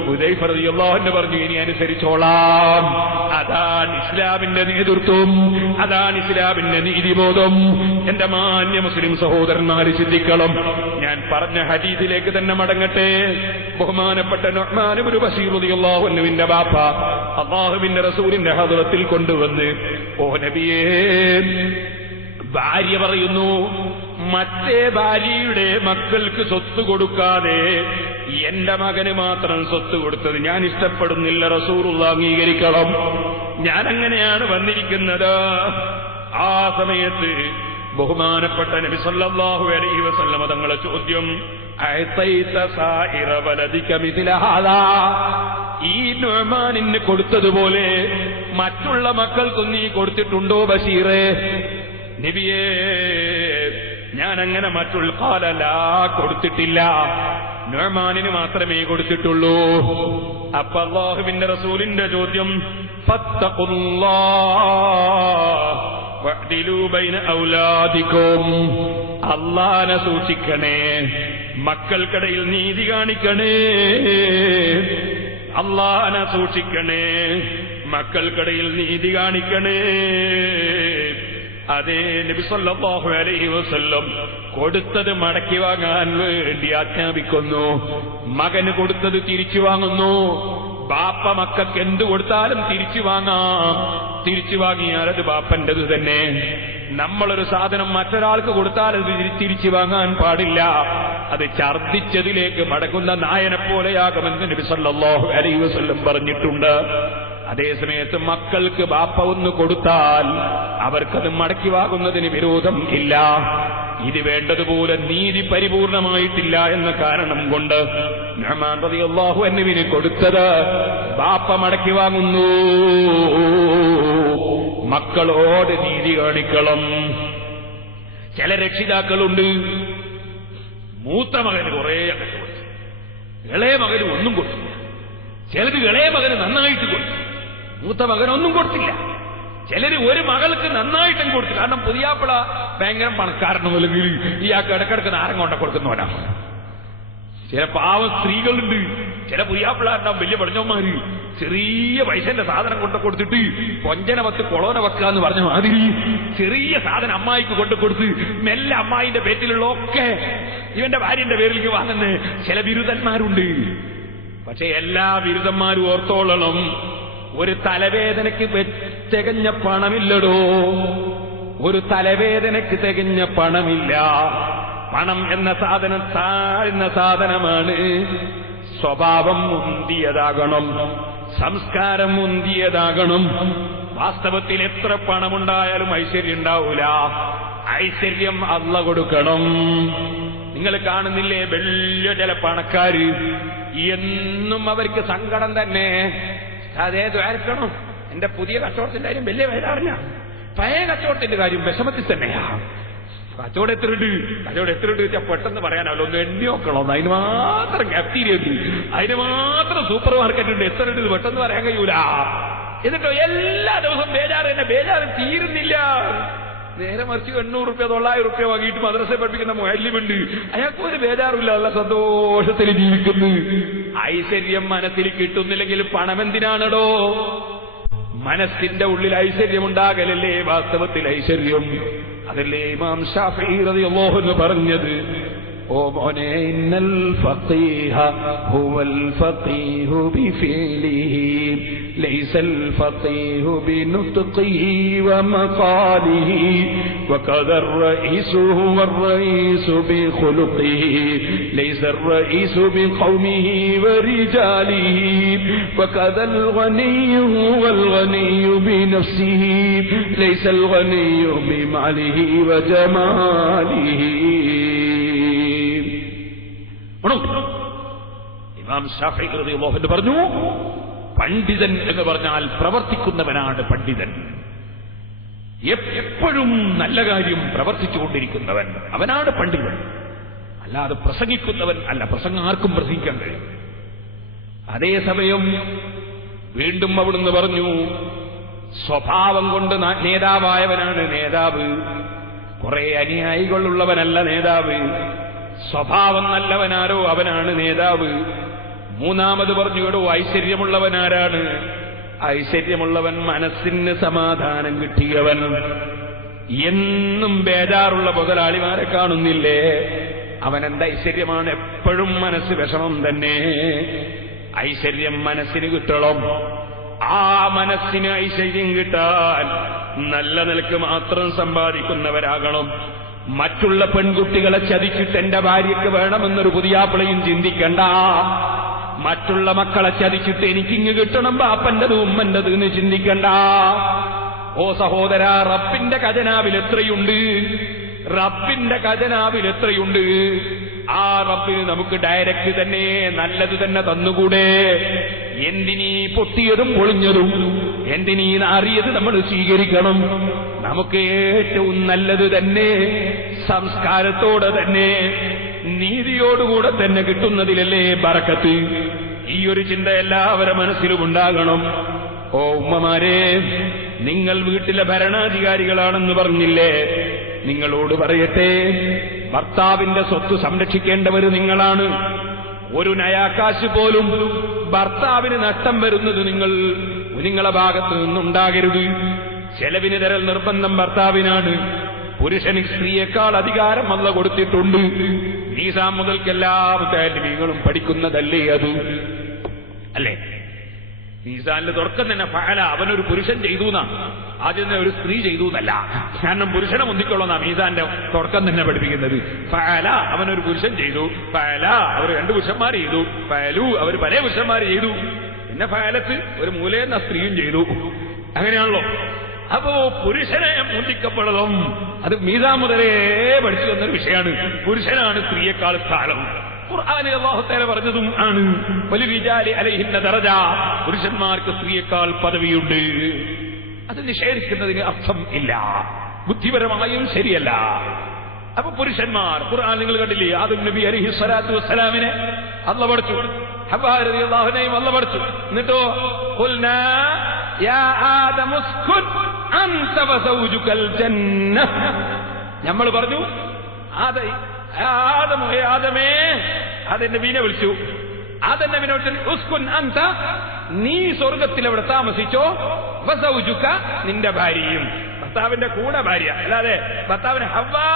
ഹുദൈഫ റളിയല്ലാഹു അൻഹു പറഞ്ഞു, ഇനി അനുസരിച്ചോളാം. അതാണ് ഇസ്ലാമിന്റെ നേതൃത്വം, അതാണ് ഇസ്ലാമിന്റെ നീതിബോധം. എന്റെ മാന്യ മുസ്ലിം സഹോദരന്മാര് ചിന്തിക്കണം. ഞാൻ പറഞ്ഞ ഹദീസിലേക്ക് തന്നെ മടങ്ങട്ടെ. ബഹുമാനപ്പെട്ട നുഅ്മാൻ ഇബ്നു ബശീർ റളിയല്ലാഹു അൻഹുവിന്റെ ബാപ്പ അല്ലാഹുവിന്റെ റസൂലിന്റെ ഹദ്റത്തിൽ കൊണ്ടുവന്ന്, ഓ നബിയേ, ഭാര്യ പറയുന്നു, മറ്റേ ഭാര്യയുടെ മക്കൾക്ക് സ്വത്ത് കൊടുക്കാതെ എന്റെ മകന് മാത്രം സ്വത്ത് കൊടുത്തത് ഞാൻ ഇഷ്ടപ്പെടുന്നില്ല, റസൂലുള്ളാഹി അംഗീകരിക്കണം. ഞാനങ്ങനെയാണ് വന്നിരിക്കുന്നത്. ആ സമയത്ത് ബഹുമാനപ്പെട്ട നബി സല്ലല്ലാഹു അലൈഹി വസല്ലം തങ്ങളെ ചോദ്യം, അഅതൈത സായിറ വലദിക മിഥല ഹാദാ, ഈ നുഅ്മാനിന് കൊടുത്തതുപോലെ മറ്റുള്ള മക്കൾക്കും നീ കൊടുത്തിട്ടുണ്ടോ ബശീറേ? നബിയേ, ഞാനങ്ങനെ മറ്റുള്ള ഖാലല, കൊടുത്തിട്ടില്ല, നുഅ്മാനിന് മാത്രമേ കൊടുത്തിട്ടുള്ളൂ. അപ്പൊ അല്ലാഹുവിന്റെ റസൂലിന്റെ ചോദ്യം, ഫത്തഖുല്ലാഹ് വഅദിലൂ ബൈന ഔലാദികും, അല്ലാഹനെ സൂക്ഷിക്കണേ, മക്കൾക്കിടയിൽ നീതി കാണിക്കണേ, അല്ലാഹനെ സൂക്ഷിക്കണേ, മക്കൾക്കിടയിൽ നീതി കാണിക്കണേ. അതേ നബി സല്ലല്ലാഹു അലൈഹി വസല്ലം കൊടുത്തത് മടക്കി വാങ്ങാൻ വേണ്ടി ആജ്ഞാപിക്കുന്നു. മകന് കൊടുത്തത് തിരിച്ചു വാങ്ങുന്നു. ബാപ്പ മക്കൾക്ക് എന്തു കൊടുത്താലും തിരിച്ചു വാങ്ങാം. തിരിച്ചു വാങ്ങിയാൽ അത് ബാപ്പന്റേത് തന്നെ. നമ്മളൊരു സാധനം മറ്റൊരാൾക്ക് കൊടുത്താൽ അത് തിരിച്ചു വാങ്ങാൻ പാടില്ല. അത് ഛർദ്ദിച്ചതിലേക്ക് മടങ്ങുന്ന നായനെ പോലെയാകുമെന്ന് നബി സല്ലല്ലാഹു അലൈഹി വസല്ലം പറഞ്ഞിട്ടുണ്ട്. അതേസമയത്ത് മക്കൾക്ക് ബാപ്പ ഒന്ന് കൊടുത്താൽ അവർക്കത് മടക്കി വാങ്ങുന്നതിന് വിരോധം ഇല്ല. ഇത് വേണ്ടതുപോലെ നീതി പരിപൂർണമായിട്ടില്ല എന്ന കാരണം കൊണ്ട് നുഅ്മാൻ റളിയല്ലാഹു അൻഹുവിന് കൊടുത്തത് ബാപ്പ മടക്കി വാങ്ങുന്നു. മക്കളോട് നീതി കാണിക്കണം. ചില രക്ഷിതാക്കളുണ്ട്, മൂത്ത മകന് കുറേ അങ്ങോട്ട് കൊടുത്തു, ഇളയ മകന് ഒന്നും കൊടുത്തില്ല. ചിലത് ഇളയ മകന് നന്നായിട്ട് കൊടുത്തു, മൂത്ത മകനൊന്നും കൊടുത്തില്ല. ചിലര് ഒരു മകൾക്ക് നന്നായിട്ടും കൊടുത്തു. കാരണം പുതിയാപ്പിള ഭയങ്കര പണക്കാരനോ അല്ലെങ്കിൽ ഇയാൾക്ക് ഇടക്കിടക്ക് നാരം കൊണ്ട കൊടുക്കുന്നവനാണ്. ചില പാവം സ്ത്രീകളുണ്ട്, ചില പുതിയാപ്പിളാരുണ്ടാവും വലിയ പടഞ്ഞവന്മാര്, ചെറിയ പൈസന്റെ സാധനം കൊണ്ട കൊടുത്തിട്ട് കൊഞ്ചന വത്ത് കൊളോന വെക്കാന്ന് പറഞ്ഞ മാതിരി ചെറിയ സാധനം അമ്മായിക്ക് കൊണ്ടു കൊടുത്ത് മെല്ലെ അമ്മായിന്റെ പേറ്റിലുള്ള ഒക്കെ ഇവന്റെ ഭാര്യന്റെ പേരിലേക്ക് വാങ്ങുന്ന ചില ബിരുദന്മാരുണ്ട്. പക്ഷെ എല്ലാ ബിരുദന്മാരും ഓർത്തോളണം, ഒരു തലവേദനയ്ക്ക് തികഞ്ഞ പണമില്ലടോ. ഒരു തലവേദനയ്ക്ക് തികഞ്ഞ പണമില്ല. പണം എന്ന സാധനം താഴ്ന്ന സാധനമാണ്. സ്വഭാവം മുന്തിയതാകണം, സംസ്കാരം മുന്തിയതാകണം. വാസ്തവത്തിൽ എത്ര പണമുണ്ടായാലും ഐശ്വര്യം ഉണ്ടാവൂല. ഐശ്വര്യം അല്ലാഹ് കൊടുക്കണം. നിങ്ങൾ കാണുന്നില്ലേ വലിയ ചില പണക്കാര്, എന്നും അവർക്ക് സങ്കടം തന്നെ. അതേ ദ്വാരക്കണം, എന്റെ പുതിയ കച്ചവടത്തിന്റെ കാര്യം വലിയ വേദറിഞ്ഞ പഴയ കച്ചവടത്തിന്റെ കാര്യം വിഷമത്തിൽ തന്നെയാ. കച്ചവടം എത്രയുണ്ട് വെച്ചാൽ പെട്ടെന്ന് പറയാനാവല്ലോ, ഒന്ന് എണ്ണി നോക്കണം. അതിന് മാത്രം കാഫ്റ്റീരിയ ഉണ്ട്, അതിന് മാത്രം സൂപ്പർ മാർക്കറ്റ് ഉണ്ട്. എത്ര ഉണ്ട് പെട്ടെന്ന് പറയാൻ കഴിയൂല. എന്നിട്ടോ എല്ലാ ദിവസവും ബേജാറ് തന്നെ, ബേജാറ് തീരുന്നില്ല. നേരെ മറിച്ച് 800 രൂപ 900 രൂപ വാങ്ങിയിട്ട് മദ്രസയിൽ പഠിപ്പിക്കുന്ന മുഅല്ലിമുണ്ട്, അയാൾക്ക് ഒരു ബേജാറില്ല, നല്ല സന്തോഷത്തിൽ ജീവിക്കുന്നു. ഐശ്വര്യം മനസ്സിൽ കിട്ടുന്നില്ലെങ്കിൽ പണം എന്തിനാണോ? മനസ്സിന്റെ ഉള്ളിൽ ഐശ്വര്യമുണ്ടാകലല്ലേ വാസ്തവത്തിൽ ഐശ്വര്യം. അതല്ലേ ഇമാം ശാഫിഈ റളിയല്ലാഹു അൻഹു പറഞ്ഞത്, ഓ إن الفقيه هو الفقيه بفعله ليس الفقيه بنطقه ومقاله وكذا الرئيس هو الرئيس بخلقه ليس الرئيس بقومه ورجاله وكذا الغني هو الغني بنفسه ليس الغني بماله وجماله. ഇമാം ശാഫിഈ റളിയല്ലാഹു അൻഹു പറഞ്ഞു, പണ്ഡിതൻ എന്ന് പറഞ്ഞാൽ പ്രവർത്തിക്കുന്നവനാണ് പണ്ഡിതൻ. എപ്പോഴും നല്ല കാര്യം പ്രവർത്തിച്ചുകൊണ്ടിരിക്കുന്നവൻ അവനാണ് പണ്ഡിതൻ. അല്ലാതെ പ്രസംഗിക്കുന്നവൻ അല്ല. പ്രസംഗം ആർക്കും പ്രസംഗിക്കാൻ കഴിയും. അതേസമയം വീണ്ടും അവിടുന്ന് പറഞ്ഞു, സ്വഭാവം കൊണ്ട് നേതാവായവനാണ് നേതാവ്, കുറെ അനുയായികളുള്ളവനല്ല നേതാവ്. സ്വഭാവം നല്ലവനാരോ അവനാണ് നേതാവ്. മൂന്നാമത് പറഞ്ഞു, എടോ ഐശ്വര്യമുള്ളവനാരാണ്? ഐശ്വര്യമുള്ളവൻ മനസ്സിന് സമാധാനം കിട്ടിയവൻ. എന്നും ബേജാറുള്ള മുതലാളിമാരെ കാണുന്നില്ലേ? അവനെന്ത് ഐശ്വര്യമാണ്? എപ്പോഴും മനസ്സ് വിഷമം തന്നെ. ഐശ്വര്യം മനസ്സിന് കിട്ടണം. ആ മനസ്സിന് ഐശ്വര്യം കിട്ടാൻ നല്ല നിലക്ക് മാത്രം സമ്പാദിക്കുന്നവരാകണം. മറ്റുള്ള പെൺകുട്ടികളെ ചതിച്ചിട്ട് എന്റെ ഭാര്യയ്ക്ക് വേണമെന്നൊരു പുതിയാപ്പിളയും ചിന്തിക്കണ്ട. മറ്റുള്ള മക്കളെ ചതിച്ചിട്ട് എനിക്കിങ്ങ് കിട്ടണം ബാപ്പന്റെത് ഉമ്മന്റെത് എന്ന് ചിന്തിക്കണ്ട. ഓ സഹോദര, റബ്ബിന്റെ ഖജനാവിൽ എത്രയുണ്ട്? റബ്ബിന്റെ ഖജനാവിൽ എത്രയുണ്ട്? ആ റബ്ബിന് നമുക്ക് ഡയറക്റ്റ് തന്നെ നല്ലത് തന്നെ തന്നുകൂടെ? എന്തിനീ പൊട്ടിയതും പൊളിഞ്ഞതും, എന്തിനീ നാറിയത് നമ്മൾ സ്വീകരിക്കണം? നമുക്ക് ഏറ്റവും നല്ലത് തന്നെ സംസ്കാരത്തോടെ തന്നെ നീതിയോടുകൂടെ തന്നെ കിട്ടുന്നതിലല്ലേ ബറക്കത്ത്. ഈ ഒരു ചിന്ത എല്ലാവരുടെ മനസ്സിലും ഉണ്ടാകണം. ഓ ഉമ്മമാരെ, നിങ്ങൾ വീട്ടിലെ ഭരണാധികാരികളാണെന്ന് പറഞ്ഞില്ലേ? നിങ്ങളോട് പറയട്ടെ, ഭർത്താവിന്റെ സ്വത്ത് സംരക്ഷിക്കേണ്ടവർ നിങ്ങളാണ്. ഒരു നയാകാശ് പോലും ഭർത്താവിന് നഷ്ടം വരുന്നത് നിങ്ങളെ ഭാഗത്ത് നിന്നുണ്ടാകരുത്. ചെലവിന് തരൽ നിർബന്ധം ഭർത്താവിനാണ്. പുരുഷന് സ്ത്രീയേക്കാൾ അധികാരം അല്ല കൊടുത്തിട്ടുണ്ട്. നീസാം മുതൽക്കെല്ലാം താലിമീങ്ങളും പഠിക്കുന്നതല്ലേ അത്? അല്ലേ? നീസാനിന്റെ തുടക്കം തന്നെ ഫഅല, അവനൊരു പുരുഷൻ ചെയ്തു എന്നാ. ആദ്യം തന്നെ ഒരു സ്ത്രീ ചെയ്തു എന്നല്ല. കാരണം പുരുഷനെ മുന്തിക്കൊള്ളുന്ന മീസാന്റെ തുടക്കം തന്നെ പഠിപ്പിക്കുന്നത്. ഫഅല, അവനൊരു പുരുഷൻ ചെയ്തു. ഫഅല, അവർ രണ്ടു പുരുഷന്മാർ ചെയ്തു. ഫഅലു, അവർ പല പുരുഷന്മാർ ചെയ്തു. പിന്നെ ഫഅലത്ത്, ഒരു മൂലയെന്ന സ്ത്രീയും ചെയ്തു. അങ്ങനെയാണല്ലോ. അപ്പോ പുരുഷനെ മുന്തിക്കപ്പെടണം. അത് മീസാൻ മുതലേ പഠിച്ചു തന്നൊരു വിഷയമാണ്. പുരുഷനാണ് സ്ത്രീയെക്കാൾ സ്ഥാനം. ഖുർആനിൽ അല്ലാഹു തആല പറഞ്ഞതും ആണ്, വലിരിജാലി അലൈഹിന്ന ദറജ, പുരുഷന്മാർക്ക് സ്ത്രീയേക്കാൾ പദവിയുണ്ട്. അത് നിഷേധിക്കുന്നതിന് അർത്ഥം ഇല്ല, ബുദ്ധിപരമായും ശരിയല്ല. അപ്പൊ പുരുഷന്മാർ, ഖുർആൻ നിങ്ങൾ കണ്ടില്ലേ, ആദം നബി അലൈഹി സ്വലാത്തു വസ്സലാമിനെ അല്ലാഹു പഠിച്ചു, ഹവ്വാ റളിയല്ലാഹു അൻഹയും അല്ലാഹു പഠിച്ചു. എന്നിട്ടോ ഖുൽനാ യാ ആദമു ഉസ്കുൻ അൻത വസൗജുകൽ ജന്ന, നമ്മൾ പറഞ്ഞു ആദമേ, ആദം നബീനെ വിളിച്ചു. ആദം നബീനെ വിളിച്ചു, ഉസ്കുൻ അൻത, നീ സ്വർഗത്തിൽ അവിടെ താമസിച്ചോ, വസൗജുക, നിന്റെ ഭാര്യയും. ഭർത്താവിന്റെ കൂടെ ഭാര്യ, അല്ലാതെ ഭർത്താവിനെ ഹവ്വാ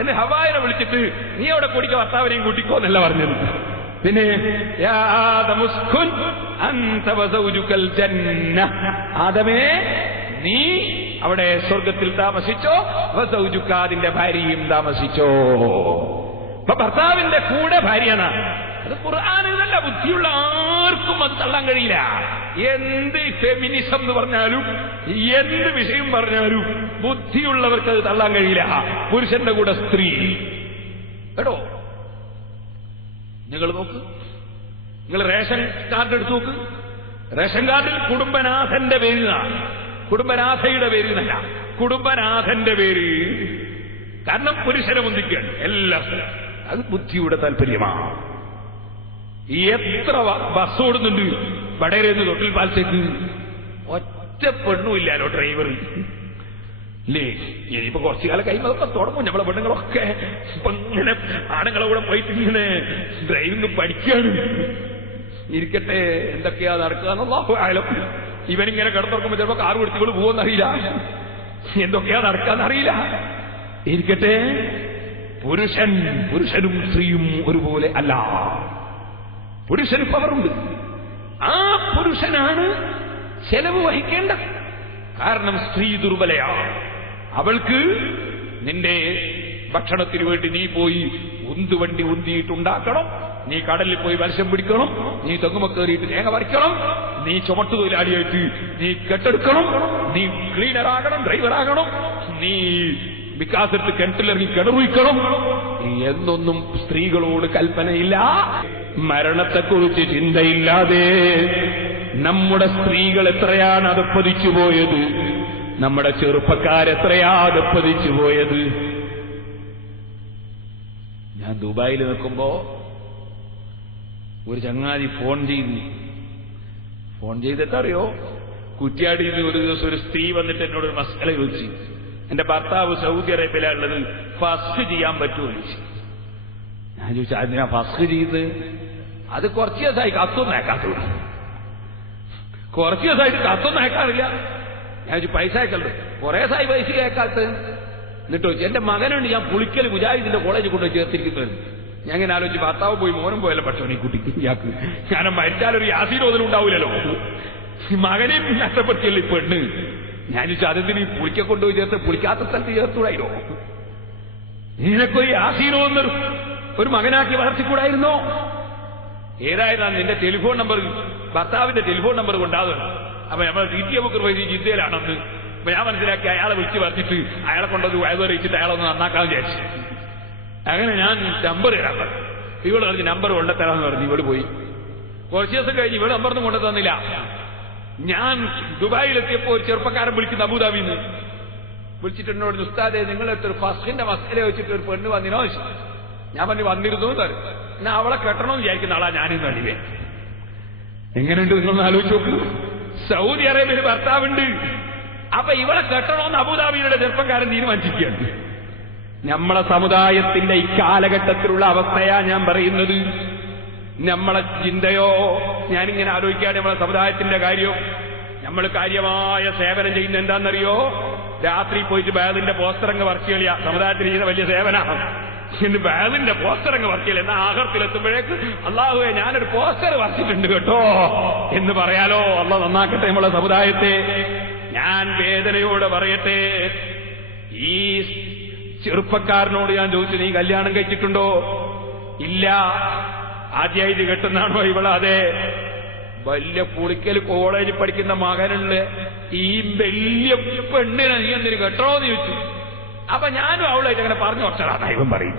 എന്ന് ഹവ്വായെ വിളിച്ചിട്ട് നീ അവിടെ കൂടിക്കോ, ഭർത്താവിനെയും കൂട്ടിക്കോ എന്നല്ല പറഞ്ഞത്. പിന്നെ യാ ആദമു ഉസ്കുൻ അൻത വസൗജുകൽ ജന്ന, ആദമേ നീ അവിടെ സ്വർഗത്തിൽ താമസിച്ചോ, വസൗജുക, അതിന്റെ ഭാര്യയും താമസിച്ചോ. അപ്പൊ ഭർത്താവിന്റെ കൂടെ ഭാര്യയാണ്. അത് ഖുർആനിൽ നല്ല ബുദ്ധിയുള്ള ആർക്കും അത് തള്ളാൻ കഴിയില്ല. എന്ത് ഫെമിനിസം എന്ന് പറഞ്ഞാലും എന്ത് വിഷയം പറഞ്ഞാലും ബുദ്ധിയുള്ളവർക്ക് അത് തള്ളാൻ കഴിയില്ല. പുരുഷന്റെ കൂടെ സ്ത്രീ. കേട്ടോ, നിങ്ങൾ നോക്ക്, നിങ്ങൾ റേഷൻ കാർഡ് എടുത്തു നോക്ക്. റേഷൻ കാർഡിൽ കുടുംബനാഥന്റെ പേരിലാണ്, കുടുംബനാഥയുടെ പേരിലല്ല, കുടുംബനാഥന്റെ പേര്. കാരണം പുരുഷനെ മുന്തിക്കുകയാണ് എല്ലാം. അത് ബുദ്ധിയുടെ താല്പര്യമാണ്. എത്ര ബസ് ഓടുന്നുണ്ട് വടകരന്ന് തൊട്ടിൽ പാലത്തേക്ക്, ഒറ്റ പെണ്ണും ഇല്ലാലോ ഡ്രൈവർ ഇല്ലേ? ഇനിയിപ്പോ കുറച്ചു കാലം കഴിയുമ്പോൾ തുടങ്ങും നമ്മളെ പെണ്ണുങ്ങളൊക്കെ ഇപ്പൊ ഇങ്ങനെ ആണുങ്ങളെ കൂടെ പോയിട്ട് ഇങ്ങനെ ഡ്രൈവിംഗ് പഠിക്കുകയാണ്. ഇരിക്കട്ടെ, എന്തൊക്കെയാ നടക്കുക ആയാലും ഇവനിങ്ങനെ കിടന്നുറക്കുമ്പോ ചിലപ്പോ കാറ് പിടിച്ചുകൊണ്ട് പോകുമെന്നറിയില്ല, എന്തൊക്കെയാ നടക്കാന്നറിയില്ല. ഇരിക്കട്ടെ, പുരുഷനും സ്ത്രീയും ഒരുപോലെ അല്ല. പുരുഷന് പവറുണ്ട്. ആ പുരുഷനാണ് ചെലവ് വഹിക്കേണ്ടത്. കാരണം സ്ത്രീ ദുർബലയാണ്. അവൾക്ക് നിന്റെ ഭക്ഷണത്തിന് വേണ്ടി നീ പോയി ഉന്തുവണ്ടി ഉന്തിയിട്ടുണ്ടാക്കണം, നീ കടലിൽ പോയി മത്സ്യം പിടിക്കണം, നീ തെങ്ങുമ കയറിയിട്ട് തേങ്ങ പറിക്കണം, നീ ചുമട്ടുതൊഴിലാളിയായിട്ട് നീ കെട്ടെടുക്കണം, നീ ക്ലീനറാകണം, ഡ്രൈവറാകണം, നീ വികാസത്ത് കിണറ്റിലിറങ്ങി കിണറുയിക്കണം എന്നൊന്നും സ്ത്രീകളോട് കൽപ്പനയില്ല. മരണത്തെക്കുറിച്ച് ചിന്തയില്ലാതെ നമ്മുടെ സ്ത്രീകൾ എത്രയാണ് അധപ്പതിച്ചു പോയത്, നമ്മുടെ ചെറുപ്പക്കാരെത്രയാ അധപ്പതിച്ചു പോയത്. ഞാൻ ദുബായിൽ നിൽക്കുമ്പോ ഒരു ചങ്ങാതി ഫോൺ ചെയ്തിട്ടറിയോ, കുറ്റ്യാടിയിൽ നിന്ന് ഒരു ദിവസം ഒരു സ്ത്രീ വന്നിട്ട് എന്നോട് ഒരു മസ്കല ചോദിച്ചു, എന്റെ ഭർത്താവ് സൗദി അറേബ്യയിലുള്ളത്, ഫസ്റ്റ് ചെയ്യാൻ പറ്റുമോ ചോദിച്ചു. ഞാൻ ചോദിച്ചു അതിനാ ഫസ്റ്റ് ചെയ്ത്? അത് കുറച്ച് ദിവസമായി കത്തൊന്നും അയക്കാത്തുള്ളൂ, കുറച്ച് ദിവസമായിട്ട് കത്തൊന്നും അയക്കാറില്ല. ഞാൻ ചോദിച്ചു പൈസ അയക്കല്ലോ, കുറെ ദിവസമായി പൈസ അയക്കാത്ത. എന്നിട്ട് ചോദിച്ചു എന്റെ മകനുണ്ട്, ഞാൻ പുളിക്കൽ മുജാഹിദിന്റെ കോളേജിൽ കൊണ്ടുപോയി ചേർത്തിരിക്കുന്നത്. ഞാൻ ഇങ്ങനെ ആലോചിച്ച് ഭർത്താവ് പോയി മോനും പോയല്ലോ പക്ഷേ ഈ കുട്ടിക്ക് ഇയാൾക്ക് കാരണം മരിച്ചാലൊരു യാസീനോദനം ഉണ്ടാവില്ലല്ലോ, മകനെയും നഷ്ടപ്പെടുത്തിയല്ലോ ഈ പെണ്ണ്. ഞാൻ ചോദിച്ചു അതെന്തിന് പുളിക്കെ കൊണ്ടുപോയി ചേർത്ത് പുളിക്കാത്ത സ്ഥലത്ത് ചേർത്തുകൂടായിരുന്നോ? നിനക്കൊരു യാസീനോന്ന് ഒരു മകനാക്കി വളർത്തിക്കൂടായിരുന്നോ? ഏതായാലും നിന്റെ ടെലിഫോൺ നമ്പർ, ഭർത്താവിന്റെ ടെലിഫോൺ നമ്പർ കൊണ്ടാകുന്നു. അപ്പൊ നമ്മൾ DTM വഴി ജിദ്ദയിലാണെന്ന് അപ്പൊ ഞാൻ മനസ്സിലാക്കി. അയാളെ വിളിച്ച് പറഞ്ഞിട്ട് അയാളെ കൊണ്ടത് വയതുവരയിച്ചിട്ട് അയാളൊന്ന് നന്നാക്കാൻ വിചാരിച്ചു. അങ്ങനെ ഞാൻ നമ്പർ തരാൻ പറഞ്ഞു. ഇവള് പറഞ്ഞ് നമ്പർ കൊണ്ടുത്തരാന്ന് പറഞ്ഞു. ഇവള് പോയി. കുറച്ച് ദിവസം കഴിഞ്ഞ് ഇവള് നമ്പറൊന്നും കൊണ്ടു തന്നില്ല. ഞാൻ ദുബായിലെത്തിയപ്പോ ഒരു ചെറുപ്പക്കാരൻ വിളിക്കുന്നു അബുദാബിന്ന്. വിളിച്ചിട്ടുണ്ടോ ഉസ്താദെ നിങ്ങളെടുത്തൊരു ഫസ്റ്റിന്റെ മസ്കല വെച്ചിട്ട് ഒരു പെണ്ണ് വന്നിനോ? ഞാൻ പറഞ്ഞു വന്നിരുന്നു തരും. എന്നാ അവളെ കെട്ടണമെന്ന് വിചാരിക്കുന്ന ആളാ ഞാനിന്ന് അടിവേ. എങ്ങനെയുണ്ട് നിങ്ങളൊന്ന് ആലോചിച്ച് നോക്കൂ. സൗദി അറേബ്യയിൽ ഭർത്താവുണ്ട്, അപ്പൊ ഇവളെ കെട്ടണമെന്ന് അബുദാബിയുടെ ചെറുപ്പക്കാരൻ തീരുമാനിച്ചിരിക്കുകയാണ്. നമ്മളെ സമുദായത്തിന്റെ ഈ കാലഘട്ടത്തിലുള്ള അവസ്ഥയാ ഞാൻ പറയുന്നത്. നമ്മളെ ചിന്തയോ, ഞാനിങ്ങനെ ആലോചിക്കാതെ നമ്മളെ സമുദായത്തിന്റെ കാര്യം, നമ്മൾ കാര്യമായ സേവനം ചെയ്യുന്ന എന്താണെന്നറിയോ? രാത്രി പോയിട്ട് ബാദിന്റെ പോസ്റ്ററങ്ങ് വർക്ക് ചെയ്യുക സമുദായത്തിന് ചെയ്യുന്ന വലിയ സേവനമാണ്. ഇന്ന് ബാദിന്റെ പോസ്റ്ററങ്ങ് വർക്ക് ചെയ്യില്ല. എന്നാൽ ആഹർത്തിലെത്തുമ്പോഴേക്ക് അള്ളാഹുവെ ഞാനൊരു പോസ്റ്റർ വരച്ചിട്ടുണ്ട് കേട്ടോ എന്ന് പറയാലോ. അള്ളാഹ് നന്നാക്കട്ടെ നമ്മളെ സമുദായത്തെ. ഞാൻ വേദനയോടെ പറയട്ടെ, ഈ ചെറുപ്പക്കാരനോട് ഞാൻ ചോദിച്ചു നീ കല്യാണം കഴിച്ചിട്ടുണ്ടോ? ഇല്ല. ആദ്യമായിട്ട് കെട്ടുന്നാണോ ഇവളെ? അതെ. വലിയ പുളിക്കൽ കോളേജിൽ പഠിക്കുന്ന മകനുള്ള ഈ വലിയ പെണ്ണിനെ നീ എന്തിനു കെട്ടണോന്ന് ചോദിച്ചു. അപ്പൊ ഞാനും അവളായിട്ട് അങ്ങനെ പറഞ്ഞു കുറച്ചാണ് ഇവൻ പറയും.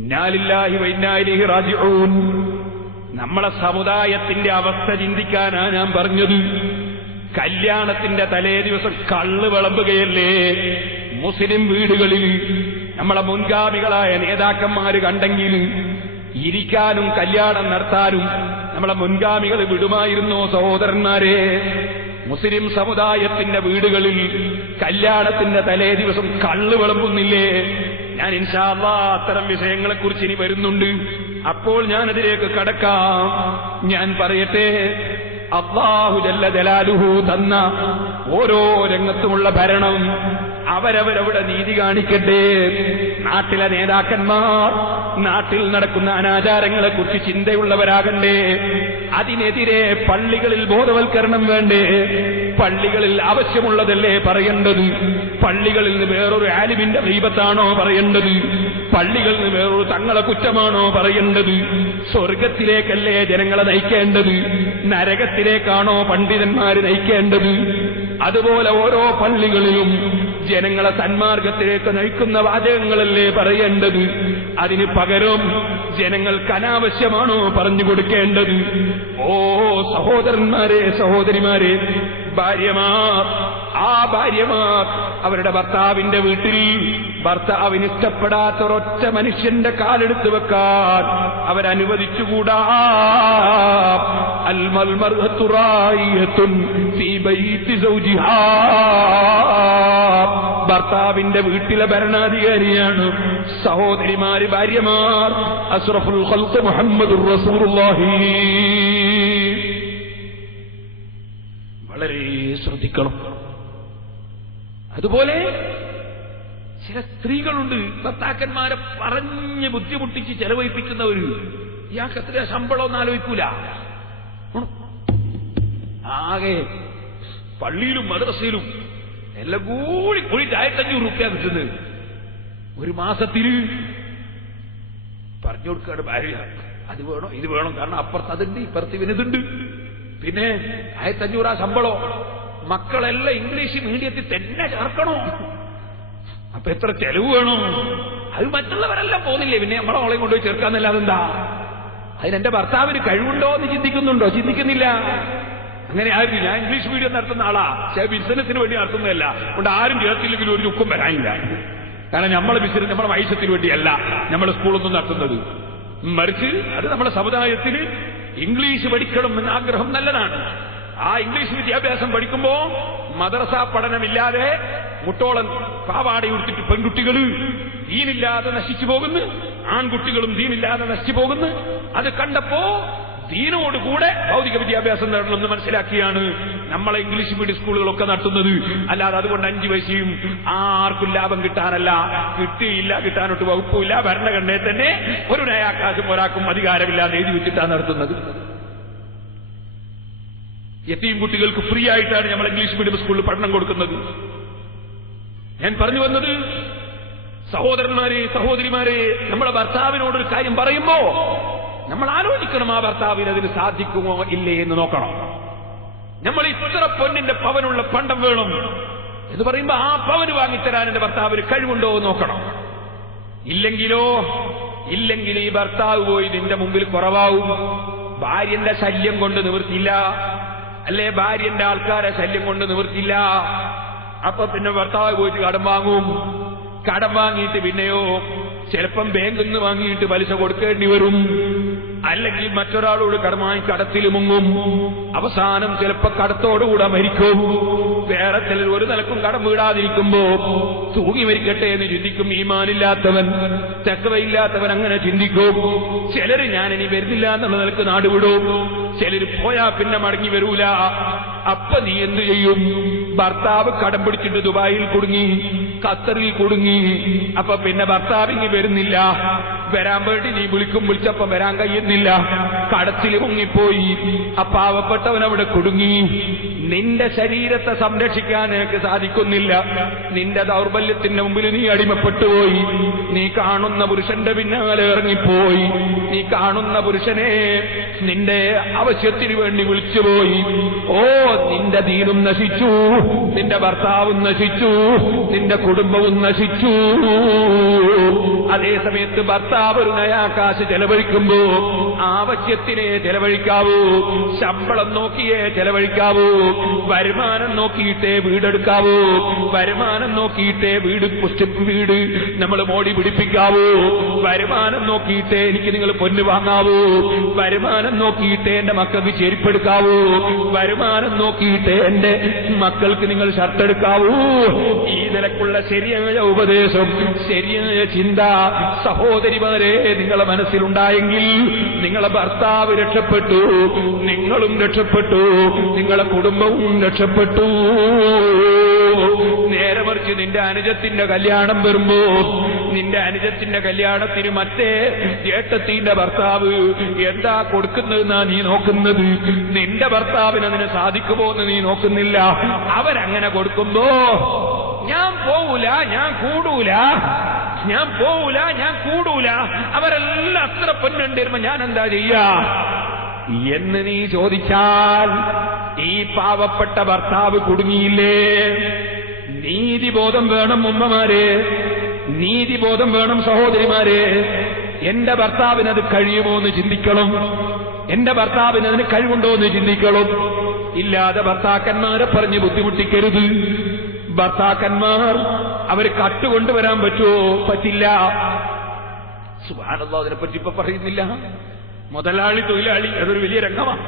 ഇന്നാലില്ലാഹി വ ഇന്നാ ഇലൈഹി റാജിഊൻ. നമ്മളെ സമുദായത്തിന്റെ അവസ്ഥ ചിന്തിക്കാനാ ഞാൻ പറഞ്ഞത്. കല്യാണത്തിന്റെ തലേ ദിവസം കള്ള് വിളമ്പുകയല്ലേ മുസ്ലിം വീടുകളിൽ. നമ്മളെ മുൻഗാമികളായ നേതാക്കന്മാര് കണ്ടെങ്കിൽ ഇരിക്കാനും കല്യാണം നടത്താനും നമ്മളെ മുൻഗാമികൾ വിടുമായിരുന്നോ സഹോദരന്മാരെ? മുസ്ലിം സമുദായത്തിന്റെ വീടുകളിൽ കല്യാണത്തിന്റെ തലേ ദിവസം കള്ള് വിളമ്പുന്നില്ലേ? ഞാൻ ഇൻഷാ അല്ലാഹ് അത്തരം വിഷയങ്ങളെക്കുറിച്ച് ഇനി വരുന്നുണ്ട്. അപ്പോൾ ഞാനതിലേക്ക് കടക്കാം. ഞാൻ പറയട്ടെ, അല്ലാഹു ജല്ല ജലാലുഹു തന്ന ഓരോ രംഗത്തുമുള്ള ഭരണം അവരവരവിടെ നീതി കാണിക്കട്ടെ. നാട്ടിലെ നേതാക്കന്മാർ നാട്ടിൽ നടക്കുന്ന അനാചാരങ്ങളെ കുറിച്ച് ചിന്തയുള്ളവരാകണ്ടേ. അതിനെതിരെ പള്ളികളിൽ ബോധവൽക്കരണം വേണ്ടേ? പള്ളികളിൽ ആവശ്യമുള്ളതല്ലേ പറയേണ്ടത്? പള്ളികളിൽ നിന്ന് വേറൊരു ആലിമിന്റെ ഗീബത്താണോ പറയേണ്ടത്? പള്ളികളിൽ നിന്ന് വേറൊരു തങ്ങളെ കുറ്റമാണോ പറയേണ്ടത്? സ്വർഗത്തിലേക്കല്ലേ ജനങ്ങളെ നയിക്കേണ്ടത്? നരകത്തിലേക്കാണോ പണ്ഡിതന്മാര് നയിക്കേണ്ടത്? അതുപോലെ ഓരോ പള്ളികളിലും ജനങ്ങളെ സന്മാർഗത്തിലേക്ക് നയിക്കുന്ന വാചകങ്ങളല്ലേ പറയേണ്ടത്? അതിന് പകരം ജനങ്ങൾക്ക് അനാവശ്യമാണോ പറഞ്ഞു കൊടുക്കേണ്ടത്? ഓ സഹോദരന്മാരെ, സഹോദരിമാരെ, ഭാര്യമാർ, ആ ഭാര്യമാർ അവരുടെ ഭർത്താവിന്റെ വീട്ടിൽ ഭർത്താവിന് ഇഷ്ടപ്പെടാത്ത ഒരൊറ്റ മനുഷ്യന്റെ കാലെടുത്ത് വെക്കാൻ അവരനുവദിച്ചുകൂടാ. അൽമർഅതു റായിയത്തുൻ ഫീ ബൈതി സൗജിഹാ. ഭർത്താവിന്റെ വീട്ടിലെ ഭരണാധികാരിയാണ് സഹോദരിമാര്, ഭാര്യമാർ. അഷ്റഫുൽ ഖൽഖ് മുഹമ്മദുർ റസൂലുള്ളാഹി. വളരെ ശ്രദ്ധിക്കണം. അതുപോലെ ചില സ്ത്രീകളുണ്ട് ഭർത്താക്കന്മാരെ പറഞ്ഞ് ബുദ്ധിമുട്ടിച്ച് ചെലവഴിപ്പിക്കുന്നവര്. ഇയാൾക്ക് എത്ര ശമ്പളം ഒന്നും ആലോചിക്കൂല. ആകെ പള്ളിയിലും മദ്രസയിലും എല്ലാം കൂടി 1500 രൂപ കിട്ടുന്നത്. ഒരു മാസത്തിൽ പറഞ്ഞു കൊടുക്കാണ് ഭാര്യ, അത് വേണോ ഇത് വേണം, കാരണം അപ്പുറത്ത് അതുണ്ട് ഇപ്പുറത്ത് ഇവനിതുണ്ട്. പിന്നെ 1500 ശമ്പളം. മക്കളെല്ലാം ഇംഗ്ലീഷ് മീഡിയത്തിൽ തന്നെ ചേർക്കണോ? അപ്പൊ എത്ര ചെലവ് വേണോ? അത് മറ്റുള്ളവരെല്ലാം പോകുന്നില്ലേ, പിന്നെ നമ്മളെ മോളെ കൊണ്ടുപോയി ചേർക്കാന്നല്ലാതെ എന്താ? അതിനെന്റെ ഭർത്താവിന് കഴിവുണ്ടോ എന്ന് ചിന്തിക്കുന്നുണ്ടോ? ചിന്തിക്കുന്നില്ല. അങ്ങനെ ആരും, ഞാൻ ഇംഗ്ലീഷ് മീഡിയം നടത്തുന്ന ആളാ, പക്ഷേ ബിസിനസിന് വേണ്ടി നടത്തുന്നതല്ല. അതുകൊണ്ട് ആരും ചേർത്തില്ലെങ്കിലും ഒരു ചുക്കും വരാനില്ല. കാരണം നമ്മളെ ബിസിനസ് നമ്മളെ വൈശത്തിന് വേണ്ടിയല്ല നമ്മൾ സ്കൂളൊന്നും നടത്തുന്നത്. മറിച്ച് അത് നമ്മുടെ സമുദായത്തിന് ഇംഗ്ലീഷ് പഠിക്കണം എന്ന ആഗ്രഹം നല്ലതാണ്. ആ ഇംഗ്ലീഷ് വിദ്യാഭ്യാസം പഠിക്കുമ്പോ മദ്രസ പഠനമില്ലാതെ മുട്ടോളം പാവാട ഉടുത്തിട്ട് പെൺകുട്ടികൾ ദീനില്ലാതെ നശിച്ചു പോകുന്നു, ആൺകുട്ടികളും ദീനില്ലാതെ നശിച്ചു പോകുന്നു. അത് കണ്ടപ്പോ ദീനോടുകൂടെ ഭൗതിക വിദ്യാഭ്യാസം നേടണമെന്ന് മനസ്സിലാക്കിയാണ് നമ്മളെ ഇംഗ്ലീഷ് മീഡിയം സ്കൂളുകളൊക്കെ നടത്തുന്നത്. അല്ലാതെ അതുകൊണ്ട് 5 പൈസയും ആർക്കും ലാഭം കിട്ടാനല്ല, കിട്ടിയില്ല, കിട്ടാനൊട്ട് വകുപ്പുമില്ല. ഭരണഘടനയെ തന്നെ ഒരു നയാകാശം ഒരാൾക്കും അധികാരമില്ലാതെ എഴുതി വെച്ചിട്ടാണ് നടത്തുന്നത്. യതീം കുട്ടികൾക്ക് ഫ്രീ ആയിട്ടാണ് നമ്മൾ ഇംഗ്ലീഷ് മീഡിയം സ്കൂളിൽ പഠനം കൊടുക്കുന്നത്. ഞാൻ പറഞ്ഞു വന്നത്, സഹോദരന്മാരെ സഹോദരിമാരെ, നമ്മളെ ഭർത്താവിനോടൊരു കാര്യം പറയുമ്പോ നമ്മൾ ആലോചിക്കണം, ആ ഭർത്താവിന് അതിന് സാധിക്കുമോ ഇല്ലേ എന്ന് നോക്കണം. നമ്മൾ ഇത്ര പൊന്നിന്റെ പവനുള്ള പണ്ടം വേണം എന്ന് പറയുമ്പോ ആ പവന് വാങ്ങിത്തരാൻ എന്റെ ഭർത്താവിന് കഴിവുണ്ടോ എന്ന് നോക്കണം. ഇല്ലെങ്കിൽ ഈ ഭർത്താവ് പോയി നിന്റെ മുമ്പിൽ കുറവാവും. ഭാര്യന്റെ ശല്യം കൊണ്ട് നിവൃത്തിയില്ല, അല്ലേ ഭാര്യന്റെ ആൾക്കാരെ ശല്യം കൊണ്ട് നിവൃത്തിയില്ല. അപ്പൊ പിന്നെ ഭർത്താവ് പോയിട്ട് കടം വാങ്ങും. കടം വാങ്ങിയിട്ട് പിന്നെയോ ചിലപ്പം ബാങ്കിൽ നിന്ന് വാങ്ങിയിട്ട് പലിശ കൊടുക്കേണ്ടി വരും. അല്ലെങ്കിൽ മറ്റൊരാളോട് കടമായി കടത്തിൽ മുങ്ങും. അവസാനം ചിലപ്പോ കടത്തോടുകൂടെ മരിക്കും. വേറെ ചിലർ ഒരു നിലക്കും കടം വീടാതിരിക്കുമ്പോ തൂങ്ങി മരിക്കട്ടെ എന്ന് ചിന്തിക്കും. ഈമാനില്ലാത്തവൻ, തഖ്വയില്ലാത്തവൻ അങ്ങനെ ചിന്തിക്കും. ചിലര് ഞാനിനി വരുന്നില്ല എന്നുള്ള നിലക്ക് നാട് വിടും. ചിലര് പോയാ പിന്നെ മടങ്ങി വരൂല. അപ്പൊ നീ എന്തു ചെയ്യും? ഭർത്താവ് കടം പിടിച്ചിട്ട് ദുബായിൽ കുടുങ്ങി, ഖത്തറിൽ കുടുങ്ങി. അപ്പൊ പിന്നെ ഭർത്താവിങ്ങി വരുന്നില്ല. വരാൻ വേണ്ടി നീ വിളിച്ചപ്പം വരാൻ കഴിയുന്നില്ല. കടത്തിൽ മുങ്ങിപ്പോയി. ആ പാവപ്പെട്ടവൻ അവിടെ കുടുങ്ങി. നിന്റെ ശരീരത്തെ സംരക്ഷിക്കാൻ നിനക്ക് സാധിക്കുന്നില്ല. നിന്റെ ദൗർബല്യത്തിന്റെ മുമ്പിൽ നീ അടിമപ്പെട്ടുപോയി. നീ കാണുന്ന പുരുഷന്റെ പിന്നാലെ ഇറങ്ങിപ്പോയി. നീ കാണുന്ന പുരുഷനെ നിന്റെ ആവശ്യത്തിന് വേണ്ടി വിളിച്ചുപോയി. ഓ, നിന്റെ ദീനും നശിച്ചു, നിന്റെ ഭർത്താവും നശിച്ചു, നിന്റെ കുടുംബവും നശിച്ചു. അതേ സമയത്ത് ഭർത്താവ് ഒരു നയാകാശ് ചെലവഴിക്കുമ്പോ ആവശ്യത്തിനെ ചെലവഴിക്കാവൂ. ശമ്പളം നോക്കിയേ ചെലവഴിക്കാവൂ. വരുമാനം നോക്കിയിട്ടേ വീടെടുക്കാവൂ. വരുമാനം നോക്കിയിട്ടേ വീട് നമ്മൾ മോടി പിടിപ്പിക്കാവൂ. വരുമാനം നോക്കിയിട്ടേ എനിക്ക് നിങ്ങൾ പൊന്ന് വാങ്ങാവൂ. വരുമാനം നോക്കിയിട്ടേ എന്റെ മക്കൾക്ക് ചെരുപ്പെടുക്കാവൂ. വരുമാനം നോക്കിയിട്ടേ എന്റെ മക്കൾക്ക് നിങ്ങൾ ഷർട്ട് എടുക്കാവൂ. ഈ നിലക്കുള്ള ശരിയായ ഉപദേശം, ശരിയായ ചിന്ത സഹോദരിമാരെ നിങ്ങളെ മനസ്സിലുണ്ടായെങ്കിൽ നിങ്ങളെ ഭർത്താവ് രക്ഷപ്പെട്ടു, നിങ്ങളും രക്ഷപ്പെട്ടു, നിങ്ങളെ കുടുംബവും രക്ഷപ്പെട്ടു. നേരെ മറിച്ച് നിന്റെ അനുജത്തിന്റെ കല്യാണം വരുമ്പോ, നിന്റെ അനുജത്തിന്റെ കല്യാണത്തിന് മറ്റേ ഏട്ടത്തിന്റെ ഭർത്താവ് എന്താ കൊടുക്കുന്നതെന്നാ നീ നോക്കുന്നത്. നിന്റെ ഭർത്താവിന് അതിന് സാധിക്കുമോ എന്ന് നീ നോക്കുന്നില്ല. അവരങ്ങനെ കൊടുക്കുമ്പോ ഞാൻ പോവൂല, ഞാൻ കൂടൂല, ഞാൻ പോവൂല, ഞാൻ കൂടൂല, അവരെല്ലാം അത്ര പൊന്നുണ്ടിരുമ്പോ ഞാൻ എന്താ ചെയ്യാ എന്ന് നീ ചോദിച്ചാൽ ഈ പാവപ്പെട്ട ഭർത്താവ് കുടുങ്ങിയില്ലേ? നീതിബോധം വേണം ഉമ്മമാരെ, നീതിബോധം വേണം സഹോദരിമാരെ. എന്റെ ഭർത്താവിന് അത് കഴിയുമോ എന്ന് ചിന്തിക്കണം. എന്റെ ഭർത്താവിന് അതിന് കഴിവുണ്ടോ എന്ന് ചിന്തിക്കണം. ഇല്ലാതെ ഭർത്താക്കന്മാരെ പറഞ്ഞ് ബുദ്ധിമുട്ടിക്കരുത്. ഭർത്താക്കന്മാർ അവർ കട്ടുകൊണ്ടുവരാൻ പറ്റുമോ? പറ്റില്ല. സുബ്ഹാനല്ലാഹ്, അതിനെപ്പറ്റി ഇപ്പൊ പറയുന്നില്ല. മുതലാളി തൊഴിലാളി അതൊരു വലിയ രംഗമാണ്.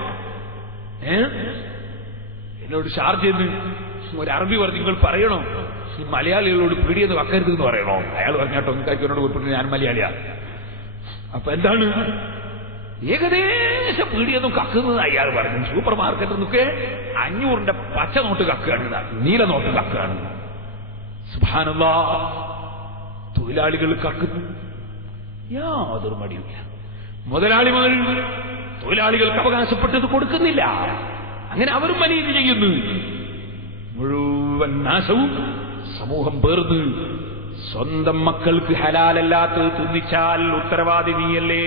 എന്നോട് ഷാർജന്ന് ഒരു അറബി പറഞ്ഞു, നിങ്ങൾ പറയണോ മലയാളികളോട് പീടിയെന്ന് വക്കരുത് എന്ന് പറയണോ? അയാൾ പറഞ്ഞാട്ടോ എന്നോട് കുറിപ്പിട്ട് ഞാൻ മലയാളിയാണ്. അപ്പൊ എന്താണ് ഏകദേശം പീടിയൊന്നും കക്കുന്നത് അയാൾ പറഞ്ഞു. സൂപ്പർ മാർക്കറ്റിൽ നിന്നൊക്കെ 500 പച്ച നോട്ട് കക്കുകയാണ്, നീല നോട്ട് കക്കുകയാണ്. സുബ്ഹാനല്ലാഹ്, തൊഴിലാളികൾ കക്കുന്നു. യാതൊരു മടിയുമില്ല. മുതലാളിമാർ തൊഴിലാളികൾക്ക് അവകാശപ്പെട്ടത് കൊടുക്കുന്നില്ല. അങ്ങനെ അവരും അനീതി ചെയ്യുന്നു. മുഴുവൻ നാശവും സമൂഹം പേർന്ന് സ്വന്തം മക്കൾക്ക് ഹലാലല്ലാത്തത് തിന്നിച്ചാൽ ഉത്തരവാദി നീയല്ലേ?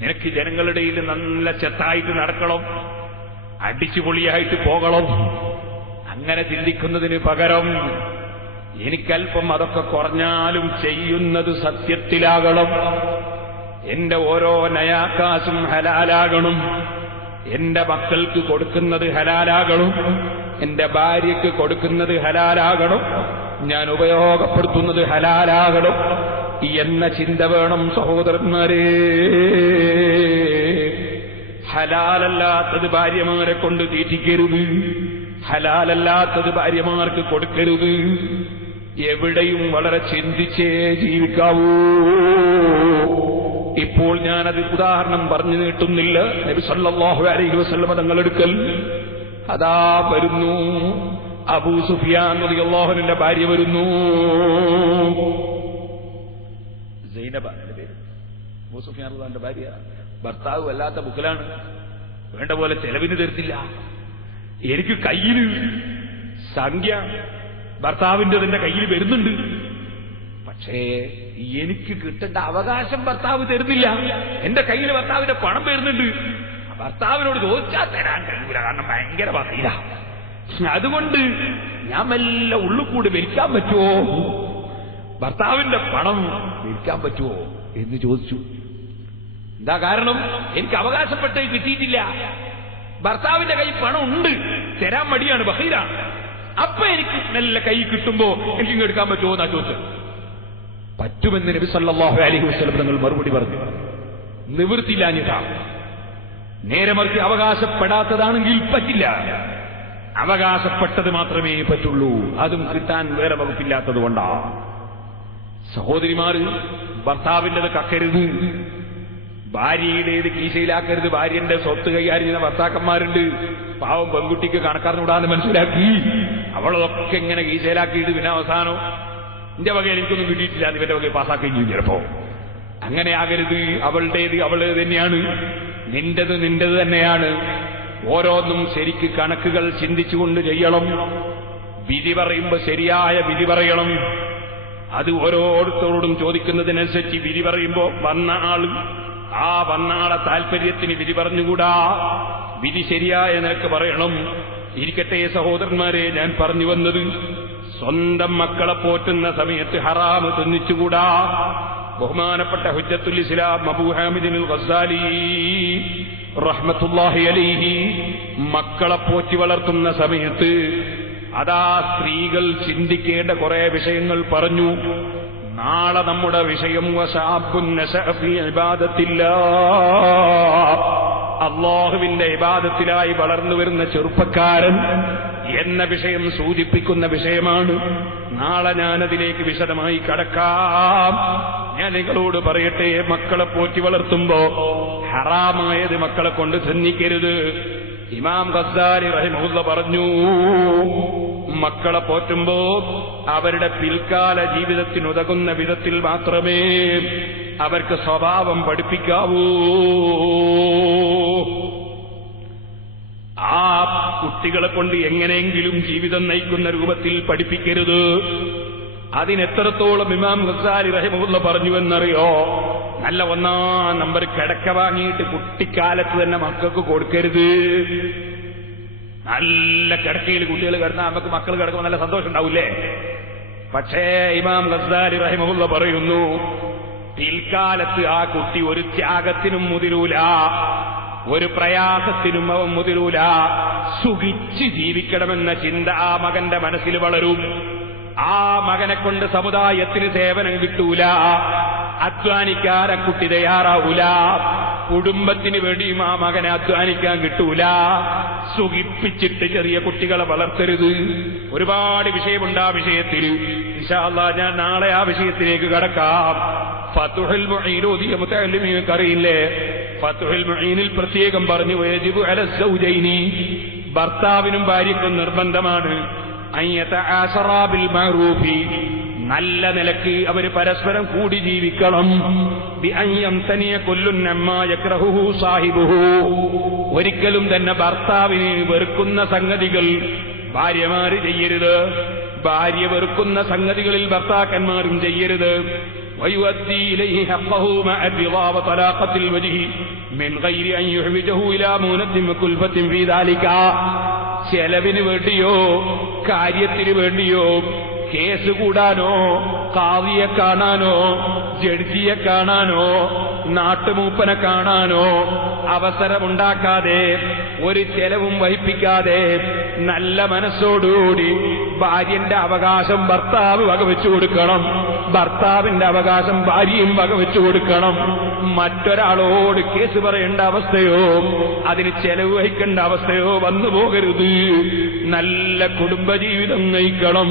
നിനക്ക് ജനങ്ങളുടെ ഇടയിൽ നല്ല ചെത്തായിട്ട് നടക്കണം, അടിച്ചുപൊളിയായിട്ട് പോകണം. അങ്ങനെ ചിന്തിക്കുന്നതിന് പകരം എനിക്കല്പം അതൊക്കെ കുറഞ്ഞാലും ചെയ്യുന്നത് സത്യത്തിലാകണം, എന്റെ ഓരോ നയാക്കാശും ഹലാലാകണം, എന്റെ മക്കൾക്ക് കൊടുക്കുന്നത് ഹലാലാകണം, എന്റെ ഭാര്യയ്ക്ക് കൊടുക്കുന്നത് ഹലാലാകണം, ഞാൻ ഉപയോഗപ്പെടുത്തുന്നത് ഹലാലാകണം എന്ന ചിന്ത വേണം സഹോദരന്മാരെ. ഹലാലല്ലാത്തത് ഭാര്യമാരെ കൊണ്ട് തീറ്റിക്കരുത്, ഹലാലല്ലാത്തത് ഭാര്യമാർക്ക് കൊടുക്കരുത്. എവിടെയും വളരെ ചിന്തിച്ചേ ജീവിക്കാവൂ. ഇപ്പോൾ ഞാനത് ഉദാഹരണം പറഞ്ഞു നീട്ടുന്നില്ല. നബി സല്ലല്ലാഹു അലൈഹി വസല്ലം തങ്ങളെടുക്കൽ അതാ വരുന്നു, അബൂ സുഫിയാൻ റളിയല്ലാഹു അൻഹുവിന്റെ ഭാര്യ വരുന്നു. സൈനബ എന്ന പേര്. അബൂ സുഫിയാൻ റളിയല്ലാഹുവിന്റെ ഭാര്യ. ഭർത്താവ് വല്ലാത്ത ബുക്കലാണ്, വേണ്ട പോലെ ചെലവിന് തരുത്തില്ല. എനിക്ക് കയ്യിൽ സംഖ്യ ഭർത്താവിൻ്റെതിന്റെ കയ്യിൽ വരുന്നുണ്ട്, പക്ഷേ എനിക്ക് കിട്ടേണ്ട അവകാശം ഭർത്താവ് തരുന്നില്ല. എന്റെ കയ്യിൽ ഭർത്താവിന്റെ പണം വരുന്നുണ്ട്, ഭർത്താവിനോട് ചോദിച്ചാൽ തരാൻ കഴിയൂല, കാരണം ഭയങ്കര പതിയില്ല. അതുകൊണ്ട് ഞാൻ മെല്ലെ ഉള്ളുകൂടി വലിക്കാൻ പറ്റുമോ, ഭർത്താവിന്റെ പണം വലിക്കാൻ പറ്റുമോ എന്ന് ചോദിച്ചു. എന്താ കാരണം? എനിക്ക് അവകാശപ്പെട്ടത് കിട്ടിയിട്ടില്ല, ഭർത്താവിന്റെ കൈ പണം ഉണ്ട്, തരാൻ മടിയാണ്, ബഹീറാണ്. അപ്പൊ എനിക്ക് നല്ല കൈ കിട്ടുമ്പോ എനിക്ക് എടുക്കാൻ പറ്റുമോ എന്നാ ചോദിച്ചത്. പറ്റുമെന്ന് നബി സല്ലല്ലാഹു അലൈഹി വസല്ലം തങ്ങൾ മറുപടി പറഞ്ഞു. നിവൃത്തിയില്ലാഞ്ഞിട്ടാ. നേരെ മറിച്ച് അവകാശപ്പെടാത്തതാണെങ്കിൽ പറ്റില്ല, അവകാശപ്പെട്ടത് മാത്രമേ പറ്റുള്ളൂ, അതും കിട്ടാൻ വേറെ വകുപ്പില്ലാത്തത് കൊണ്ടാ. സഹോദരിമാര് ഭർത്താവിൻ്റെത് കക്കരുത്, ഭാര്യയുടേത് കീശയിലാക്കരുത്. ഭാര്യന്റെ സ്വത്ത് കൈകാര്യം ചെയ്യുന്ന ഭർത്താക്കന്മാരുണ്ട്, പാവം പെൺകുട്ടിക്ക് കണക്കാർന്നുകൂടാന്ന് മനസ്സിലാക്കി അവളൊക്കെ ഇങ്ങനെ കീശയിലാക്കിയിട്ട് പിന്നെ അവസാനം എന്റെ വകയിൽ എനിക്കൊന്നും കിട്ടിയിട്ടില്ല, ഇവന്റെ വകയിൽ പാസ്സാക്കുകയും ചെയ്യും ചിലപ്പോ. അങ്ങനെ ആകരുത്. അവളുടേത് അവളുടേത് തന്നെയാണ്, നിന്റേത് നിന്റേത് തന്നെയാണ്. ഓരോന്നും ശരിക്ക് കണക്കുകൾ ചിന്തിച്ചുകൊണ്ട് ചെയ്യണം. വിധി പറയുമ്പോ ശരിയായ വിധി പറയണം. അത് ഓരോരുത്തരോടും ചോദിക്കുന്നതിനനുസരിച്ച് വിധി പറയുമ്പോ വന്ന ആളെ താല്പര്യത്തിന് വിധി പറഞ്ഞുകൂടാ, വിധി ശരിയായ നിനക്ക് പറയണം. ഇരിക്കട്ടെ സഹോദരന്മാരെ, ഞാൻ പറഞ്ഞു വന്നത് സ്വന്തം മക്കളെ പോറ്റുന്ന സമയത്ത് ഹറാമ് തിന്നിച്ചുകൂടാ. ബഹുമാനപ്പെട്ട ഹുജ്ജത്തുൽ ഇസ്ലാം അബൂ ഹാമിദുൽ ഗസ്സാലി റഹ്മത്തുള്ളാഹി അലൈഹി മക്കളെ പോറ്റി വളർത്തുന്ന സമയത്ത് അതാ സ്ത്രീകൾ ചിന്തിക്കേണ്ട കുറെ വിഷയങ്ങൾ പറഞ്ഞു. നാളെ നമ്മുടെ വിഷയം വശാബുൻ നശഅ ഫീ ഇബാദത്തില്ലാഹ്, അല്ലാഹുവിന്റെ ഇബാദത്തിലായി വളർന്നു വരുന്ന ചെറുപ്പക്കാരൻ എന്ന വിഷയം സൂചിപ്പിക്കുന്ന വിഷയമാണ്. നാളെ ഞാനതിലേക്ക് വിശദമായി കടക്കാം. ഞാൻ നിങ്ങളോട് പറയട്ടെ, മക്കളെ പോറ്റി വളർത്തുമ്പോ ഹറാമായത് മക്കളെ കൊണ്ട് തിന്നിക്കരുത്. ഇമാം ഗസ്സാലി റഹിമഹുല്ലാ പറഞ്ഞു, മക്കളെ പോറ്റുമ്പോ അവരുടെ പിൽക്കാല ജീവിതത്തിനുതകുന്ന വിധത്തിൽ മാത്രമേ അവർക്ക് സ്വഭാവം പഠിപ്പിക്കാവൂ. ആ കുട്ടികളെ കൊണ്ട് എങ്ങനെയെങ്കിലും ജീവിതം നയിക്കുന്ന രൂപത്തിൽ പഠിപ്പിക്കരുത്. അതിനെത്രത്തോളം ഇമാം ഗസ്സാലി റഹിമഹുല്ലാ പറഞ്ഞു എന്നറിയോ? നല്ല 1 നമ്പർ കിടക്ക വാങ്ങിയിട്ട് കുട്ടിക്കാലത്ത് തന്നെ മക്കൾക്ക് കൊടുക്കരുത്. നല്ല കിടക്കയിൽ കുട്ടികൾ കിടന്നാൽ നമുക്ക് മക്കൾ കിടക്കുമ്പോൾ നല്ല സന്തോഷം ഉണ്ടാവൂലേ? പക്ഷേ ഇമാം ഗസ്സാലി റഹിമഹുല്ലാ പറയുന്നു, പിൽക്കാലത്ത് ആ കുട്ടി ഒരു ത്യാഗത്തിനും മുതിരൂല, ഒരു പ്രയാസത്തിനും അവൻ മുതിരൂല. സുഖിച്ച് ജീവിക്കണമെന്ന ചിന്ത ആ മകന്റെ മനസ്സിൽ വളരും. ആ മകനെ കൊണ്ട് സമുദായത്തിന് സേവനം കിട്ടൂല, അധ്വാനിക്കാൻ ആ കുട്ടി തയ്യാറാവൂല, കുടുംബത്തിന് വേണ്ടിയും ആ മകനെ അധ്വാനിക്കാൻ കിട്ടൂല. സുഖിപ്പിച്ചിട്ട് ചെറിയ കുട്ടികളെ വളർത്തരുത്. ഒരുപാട് വിഷയമുണ്ട് ആ വിഷയത്തിൽ. ഇൻഷാ അല്ലാഹ് ഞാൻ നാളെ ആ വിഷയത്തിലേക്ക് കടക്കാം. ഫതുഹുൽ മുഈൻ ഓതിയ മുതഅല്ലിമീങ്ങൾക്ക് അറിയില്ലേ? ഫതുഹുൽ മുഈനിൽ പ്രത്യേകം പറഞ്ഞു, യജിബു അല സൗജൈനി, ഭർത്താവിനും ഭാര്യയ്ക്കും നിർബന്ധമാണ്, അയ്യതആശറാ ബിൽ മഅറൂഫി, നല്ല നിലക്ക് അവര് പരസ്പരം കൂടി ജീവിക്കണം. ഒരിക്കലും തന്നെ ഭർത്താവിന് വെറുക്കുന്ന സംഗതികൾ ഭാര്യമാര് ചെയ്യരുത്. ഭാര്യ വെറുക്കുന്ന സംഗതികളിൽ ഭർത്താക്കന്മാരും ചെയ്യരുത്. ويؤدي إليه حقه مع الرضا وطلاقة الوجه من غير أن يحوجه إلى مونة وكلفة في ذلك. ചെലവിന് വേണ്ടിയോ കാര്യത്തിന് വേണ്ടിയോ കേസ് കൂടാനോ കാദിയെ കാണാനോ ജഡ്ജിയെ കാണാനോ നാട്ടുമൂപ്പനെ കാണാനോ അവസരമുണ്ടാക്കാതെ ഒരു ചെലവും വഹിപ്പിക്കാതെ നല്ല മനസ്സോടുകൂടി ഭാര്യന്റെ അവകാശം ഭർത്താവ് വകവെച്ചു കൊടുക്കണം, ഭർത്താവിന്റെ അവകാശം ഭാര്യയും വകവെച്ചു കൊടുക്കണം. മറ്റൊരാളോട് കേസ് പറയേണ്ട അവസ്ഥയോ അതിന് ചെലവ് വഹിക്കേണ്ട അവസ്ഥയോ വന്നു പോകരുത്. നല്ല കുടുംബജീവിതം നയിക്കണം.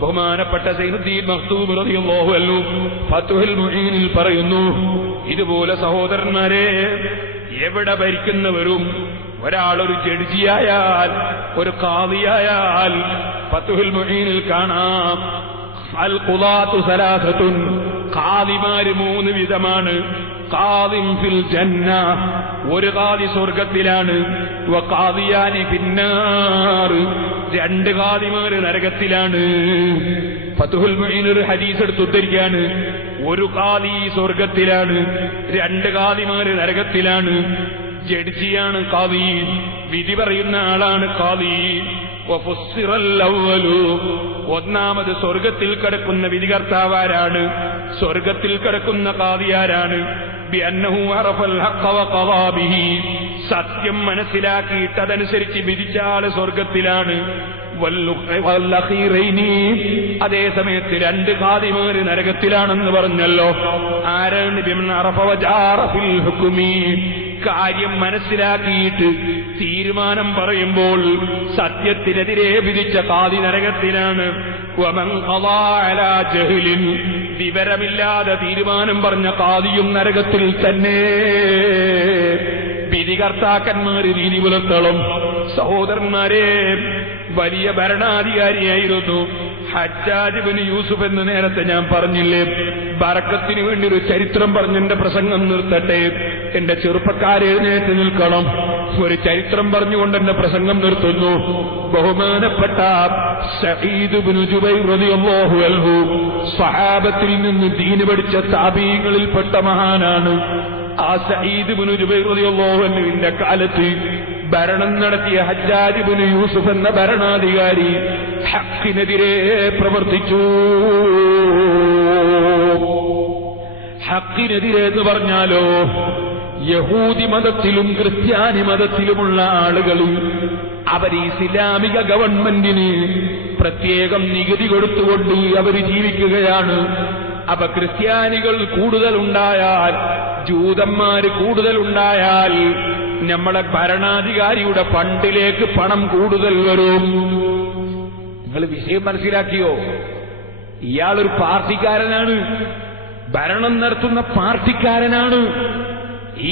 ബഹുമാനപ്പെട്ട സൈനുദ്ദീൻ മഖ്തൂം റളിയല്ലാഹു അൻഹു ഫത്ഹുൽ മുഈനിൽ പറയുന്നു, ഇതുപോലെ സഹോദരന്മാരെ, എവിടെ ഭരിക്കുന്നവരും ഒരാളൊരു ജഡ്ജിയായാൽ ഒരു ഖാദിയായാൽ ഫത്ഹുൽ മുഈനിൽ കാണാം, അൽ ഖുദാതു സലാസത്തുൻ, ഖാദിമാര് 3 വിധമാണ്. ഖാദിം ഫിൽ ജന്ന, ഒരു ഖാദി സ്വർഗത്തിലാണ്. വ ഖാദിയാനി ഫിന്നാർ, 2 ഖാദിമാര് നരകത്തിലാണ്. ഫത്ഹുൽ മുഈൻ ഒരു ഹദീസ് എടുത്തുദ്ധരിക്കുകയാണ്. ഒരു ഖാദി സ്വർഗത്തിലാണ്, 2 ഖാദിമാര് നരകത്തിലാണ്. ജഡ്ജിയാണ് ഖാദി, വിധി പറയുന്ന ആളാണ് ഖാദി. ഒന്നാമത് സ്വർഗത്തിൽ കിടക്കുന്ന വിധികർത്താവാരാണ്? സ്വർഗത്തിൽ കിടക്കുന്ന ഖാദിയാരാണ്? സത്യം മനസ്സിലാക്കിയിട്ട് അതനുസരിച്ച് വിധിച്ച ആള് സ്വർഗത്തിലാണ്. അതേ സമയത്ത് 2 ഖാദിമാര് നരകത്തിലാണെന്ന് പറഞ്ഞല്ലോ. ആരാണ്? കാര്യം മനസ്സിലാക്കിയിട്ട് തീരുമാനം പറയുമ്പോൾ സത്യത്തിനെതിരെ വിധിച്ച ഖാദി നരകത്തിലാണ്. വിവരമില്ലാതെ തീരുമാനം പറഞ്ഞ ഖാദിയും നരകത്തിൽ തന്നെ. വിധികർത്താക്കന്മാര് നീതി പുലർത്തണം. സഹോദരന്മാരെ, വലിയ ഭരണാധികാരിയായിരുന്നു ഹജ്ജാജ് ഇബ്നു യൂസുഫ് എന്ന് നേരത്തെ ഞാൻ പറഞ്ഞില്ലേ. ബറക്കത്തിന് വേണ്ടി ഒരു ചരിത്രം പറഞ്ഞ് എന്റെ പ്രസംഗം നിർത്തട്ടെ. എന്റെ ചെറുപ്പക്കാരെ എഴുന്നേറ്റ് നിൽക്കണം. ഒരു ചരിത്രം പറഞ്ഞുകൊണ്ട് എന്റെ പ്രസംഗം നിർത്തുന്നു. ബഹുമാനപ്പെട്ട സഈദ് ഇബ്നു ജുബൈർ റളിയല്ലാഹു അൻഹു സ്വഹാബത്തിൽ നിന്ന് ദീന് പഠിച്ച താബീങ്ങളിൽപ്പെട്ട മഹാനാണ്. ആ സഈദ് ഇബ്നു ജുബൈർ റളിയല്ലാഹു അൻഹുവിന്റെ കാലത്ത് ഭരണം നടത്തിയ ഹജ്ജാജ് ഇബ്നു യൂസുഫ് എന്ന ഭരണാധികാരി ഹഖിനെതിരെ പ്രവർത്തിച്ചു. ഹഖിനെതിരെ എന്ന് പറഞ്ഞാലോ, യഹൂദി മതത്തിലും ക്രിസ്ത്യാനി മതത്തിലുമുള്ള ആളുകൾ അവർ ഇസ്ലാമിക ഗവൺമെന്റിന് പ്രത്യേകം നികുതി കൊടുത്തുകൊണ്ട് അവർ ജീവിക്കുകയാണ്. അപ്പൊ ക്രിസ്ത്യാനികൾ കൂടുതലുണ്ടായാൽ, ജൂതന്മാര് കൂടുതലുണ്ടായാൽ നമ്മളെ ഭരണാധികാരിയുടെ ഫണ്ടിലേക്ക് പണം കൂടുതൽ വരും. നിങ്ങൾ വിഷയം മനസ്സിലാക്കിയോ? ഇയാളൊരു പാർട്ടിക്കാരനാണ്, ഭരണം നടത്തുന്ന പാർട്ടിക്കാരനാണ്.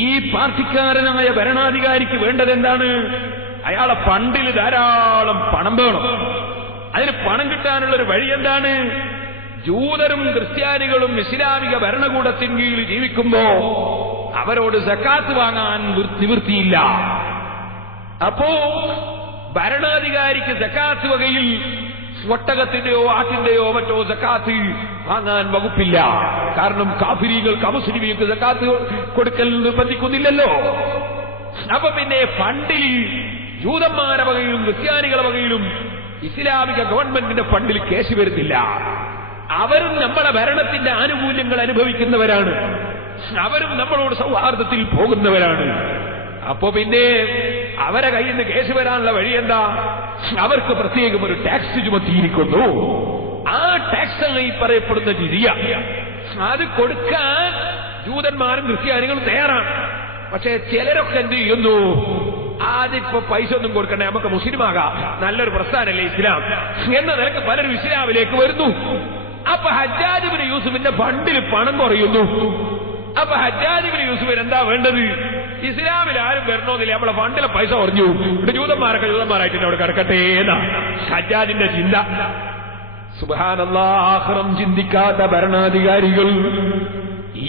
ഈ പാർട്ടിക്കാരനായ ഭരണാധികാരിക്ക് വേണ്ടത് എന്താണ്? അയാളെ ഫണ്ടിൽ ധാരാളം പണം വേണം. അതിന് പണം കിട്ടാനുള്ളൊരു വഴി എന്താണ്? ജൂതരും ക്രിസ്ത്യാനികളും ഇസ്ലാമിക ഭരണകൂടത്തിന് കീഴിൽ ജീവിക്കുമ്പോ അവരോട് സക്കാത്ത് വാങ്ങാൻ നിവൃത്തിയില്ല. അപ്പോ ഭരണാധികാരിക്ക് സക്കാത്ത് വകയിൽ ഒട്ടകത്തിന്റെയോ ആട്ടിന്റെയോ മറ്റോ സക്കാത്ത് വാങ്ങാൻ വകുപ്പില്ല. കാരണം കാഫിരീകൾക്ക് അമുസ്ലിമീങ്ങൾക്ക് സക്കാത്ത് കൊടുക്കൽ നിർബന്ധിക്കുന്നില്ലല്ലോ. അപ്പൊ പിന്നെ ഫണ്ടിൽ ജൂതന്മാരുടെ വകയിലും ക്രിസ്ത്യാനികളുടെ വകയിലും ഇസ്ലാമിക ഗവൺമെന്റിന്റെ ഫണ്ടിൽ കേസ് വരുന്നില്ല. അവരും നമ്മളെ ഭരണത്തിന്റെ ആനുകൂല്യങ്ങൾ അനുഭവിക്കുന്നവരാണ്. അവരും നമ്മളോട് സൗഹാർദ്ദത്തിൽ പോകുന്നവരാണ്. അപ്പോ പിന്നെ അവരെ കയ്യിൽ നിന്ന് കേസ് വരാനുള്ള വഴി എന്താ? അവർക്ക് പ്രത്യേകം ഒരു ടാക്സ് ചുമത്തിയിരിക്കുന്നു. ആ ടാക്സ് ഈ പറയപ്പെടുന്ന ജിസിയ, അത് കൊടുക്കാൻ ജൂതന്മാരും ക്രിസ്ത്യാനികളും തയ്യാറാണ്. പക്ഷേ ചിലരൊക്കെ എന്ത് ചെയ്യുന്നു? ആദ്യപ്പോ പൈസ ഒന്നും കൊടുക്കണ്ടേ, നമുക്ക് മുസ്ലിമാകാം, നല്ലൊരു പ്രസ്ഥാനല്ലേ ഇസ്ലാം എന്ന നിലക്ക് പലരും ഇസ്ലാമിലേക്ക് വരുന്നു. അപ്പൊ ഹജ്ജാജ് ഇബ്നു യൂസുഫിന്റെ ഫണ്ടിൽ പണം കുറയുന്നു. അപ്പൊ ഹജ്ജാജ് ഇബ്നു യൂസുഫിന് എന്താ വേണ്ടത്? ഇസ്ലാമിൽ ആരും വരണോന്നില്ല, നമ്മളെ ഫണ്ടിലെ പൈസ കുറഞ്ഞു, ഇവിടെ ജൂതന്മാരൊക്കെ ജൂതന്മാരായിട്ട് അവിടെ കിടക്കട്ടെ എന്നാ ഹജ്ജാജിന്റെ ചിന്ത. സുബ്ഹാനല്ലാഹ്, ആഖിറം ചിന്തിക്കാത്ത ഭരണാധികാരികൾ,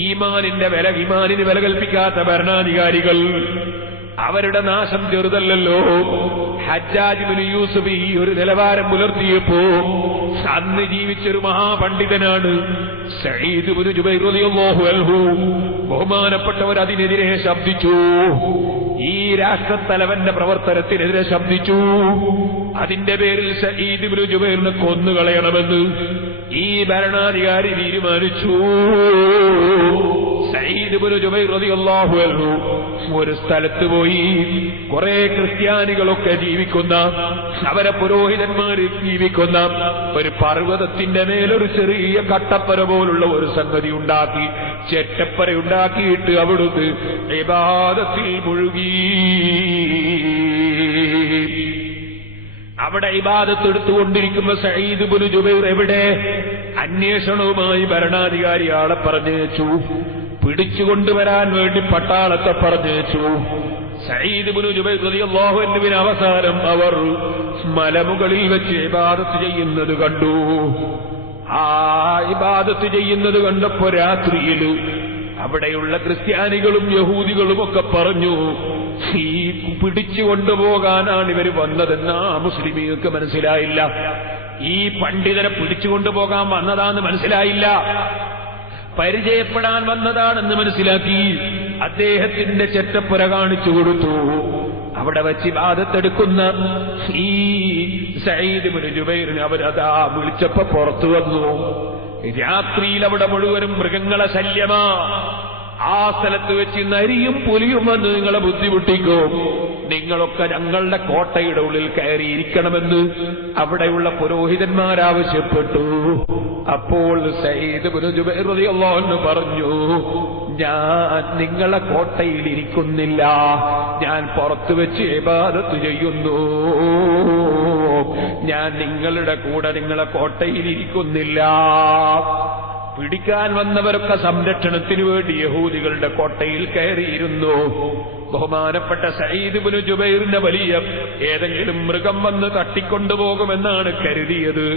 ഈമാനിന് വില കൽപ്പിക്കാത്ത ഭരണാധികാരികൾ, അവരുടെ നാശം ചെറുതല്ലല്ലോ. ഹജ്ജാജ് ഇബ്നു യൂസുഫ് ഈ ഒരു നിലവാരം പുലർത്തിയപ്പോ അന്ന് ജീവിച്ചൊരു മഹാപണ്ഡിതനാണ് സഈദ് ഇബ്നു ജുബൈർ റളിയല്ലാഹു അൻഹു. ബഹുമാനപ്പെട്ടവർ അതിനെതിരെ ശബ്ദിച്ചു. ഈ രാഷ്ട്രത്തലവന്റെ പ്രവർത്തനത്തിനെതിരെ ശബ്ദിച്ചു. അതിന്റെ പേരിൽ സഈദ് ഇബ്നു ജുബൈറിനെ കൊന്നുകളയണമെന്ന് ഈ ഭരണാധികാരി തീരുമാനിച്ചു. സഈദ് ഇബ്നു ജുബൈർ റളിയല്ലാഹു അൻഹു ഒരു സ്ഥലത്ത് പോയി. കുറെ ക്രിസ്ത്യാനികളൊക്കെ ജീവിക്കുന്ന, അവരെ പുരോഹിതന്മാര് ജീവിക്കുന്ന ഒരു പർവ്വതത്തിന്റെ മേലൊരു ചെറിയ കട്ടപ്പര പോലുള്ള ഒരു സംഗതി ഉണ്ടാക്കി, ചെറ്റപ്പര ഉണ്ടാക്കിയിട്ട് അവിടുന്ന് ഇബാദത്തിൽ മുഴുകി. അവിടെ ഇബാദത്ത് എടുത്തുകൊണ്ടിരിക്കുമ്പോ സഈദ് ഇബ്നു ജുബൈർ എവിടെ? അന്വേഷണവുമായി ഭരണാധികാരി ആളെ പറഞ്ഞയച്ചു. പിടിച്ചുകൊണ്ടുവരാൻ വേണ്ടി പട്ടാളത്തെ പറഞ്ഞയച്ചു. സഈദ് ഇബ്നു ജുബൈർ റളിയല്ലാഹു അൻഹുവിന് അവസാനം അവർ മലമുകളിൽ വെച്ച് ഇബാദത്ത് ചെയ്യുന്നത് കണ്ടു. ആ ഇബാദത്ത് ചെയ്യുന്നത് കണ്ടപ്പോ രാത്രിയിൽ അവിടെയുള്ള ക്രിസ്ത്യാനികളും യഹൂദികളും ഒക്കെ പറഞ്ഞു, ഈ പിടിച്ചുകൊണ്ടുപോകാനാണ് ഇവർ വന്നതെന്ന് ആ മുസ്ലിമീങ്ങൾക്ക് മനസ്സിലായില്ല. ഈ പണ്ഡിതനെ പിടിച്ചുകൊണ്ടുപോകാൻ വന്നതാന്ന് മനസ്സിലായില്ല, പരിചയപ്പെടാൻ വന്നതാണെന്ന് മനസ്സിലാക്കി അദ്ദേഹത്തിന്റെ ചെറ്റപ്പുര കാണിച്ചു കൊടുത്തു. അവിടെ വച്ച് ഇബാദത്തെടുക്കുന്ന ഈ സഈദ് ഇബ്നു ജുബൈറിനെ അവരതാ വിളിച്ചപ്പോ പുറത്തു വന്നു. രാത്രിയിൽ അവിടെ മുഴുവനും മൃഗങ്ങളെ ശല്യമാ. ആ സ്ഥലത്ത് വെച്ച് നരിയും പുലിയും വന്ന് നിങ്ങളെ ബുദ്ധിമുട്ടിക്കും. നിങ്ങളൊക്കെ ഞങ്ങളുടെ കോട്ടയുടെ ഉള്ളിൽ കയറിയിരിക്കണമെന്ന് അവിടെയുള്ള പുരോഹിതന്മാരാവശ്യപ്പെട്ടു. അപ്പോൾ സഈദ് ഇബ്നു ജുബൈർ റളിയല്ലാഹു അൻഹു പറഞ്ഞു, ഞാൻ നിങ്ങളെ കോട്ടയിൽ ഇരിക്കുന്നില്ല, ഞാൻ പുറത്തു വെച്ച് ഇബാദത്ത് ചെയ്യുന്നു. ഞാൻ നിങ്ങളുടെ കൂടെ നിങ്ങളെ കോട്ടയിൽ ഇരിക്കുന്നില്ല. പിടിക്കാൻ വന്നവരൊക്കെ സംരക്ഷണത്തിനു വേണ്ടി യഹൂദികളുടെ കോട്ടയിൽ കയറിയിരുന്നു. ബഹുമാനപ്പെട്ട സഈദ് ഇബ്നു ജുബൈറിന്റെ വലിയ ഏതെങ്കിലും മൃഗം വന്ന് തട്ടിക്കൊണ്ടുപോകുമെന്നാണ് കരുതിയത്.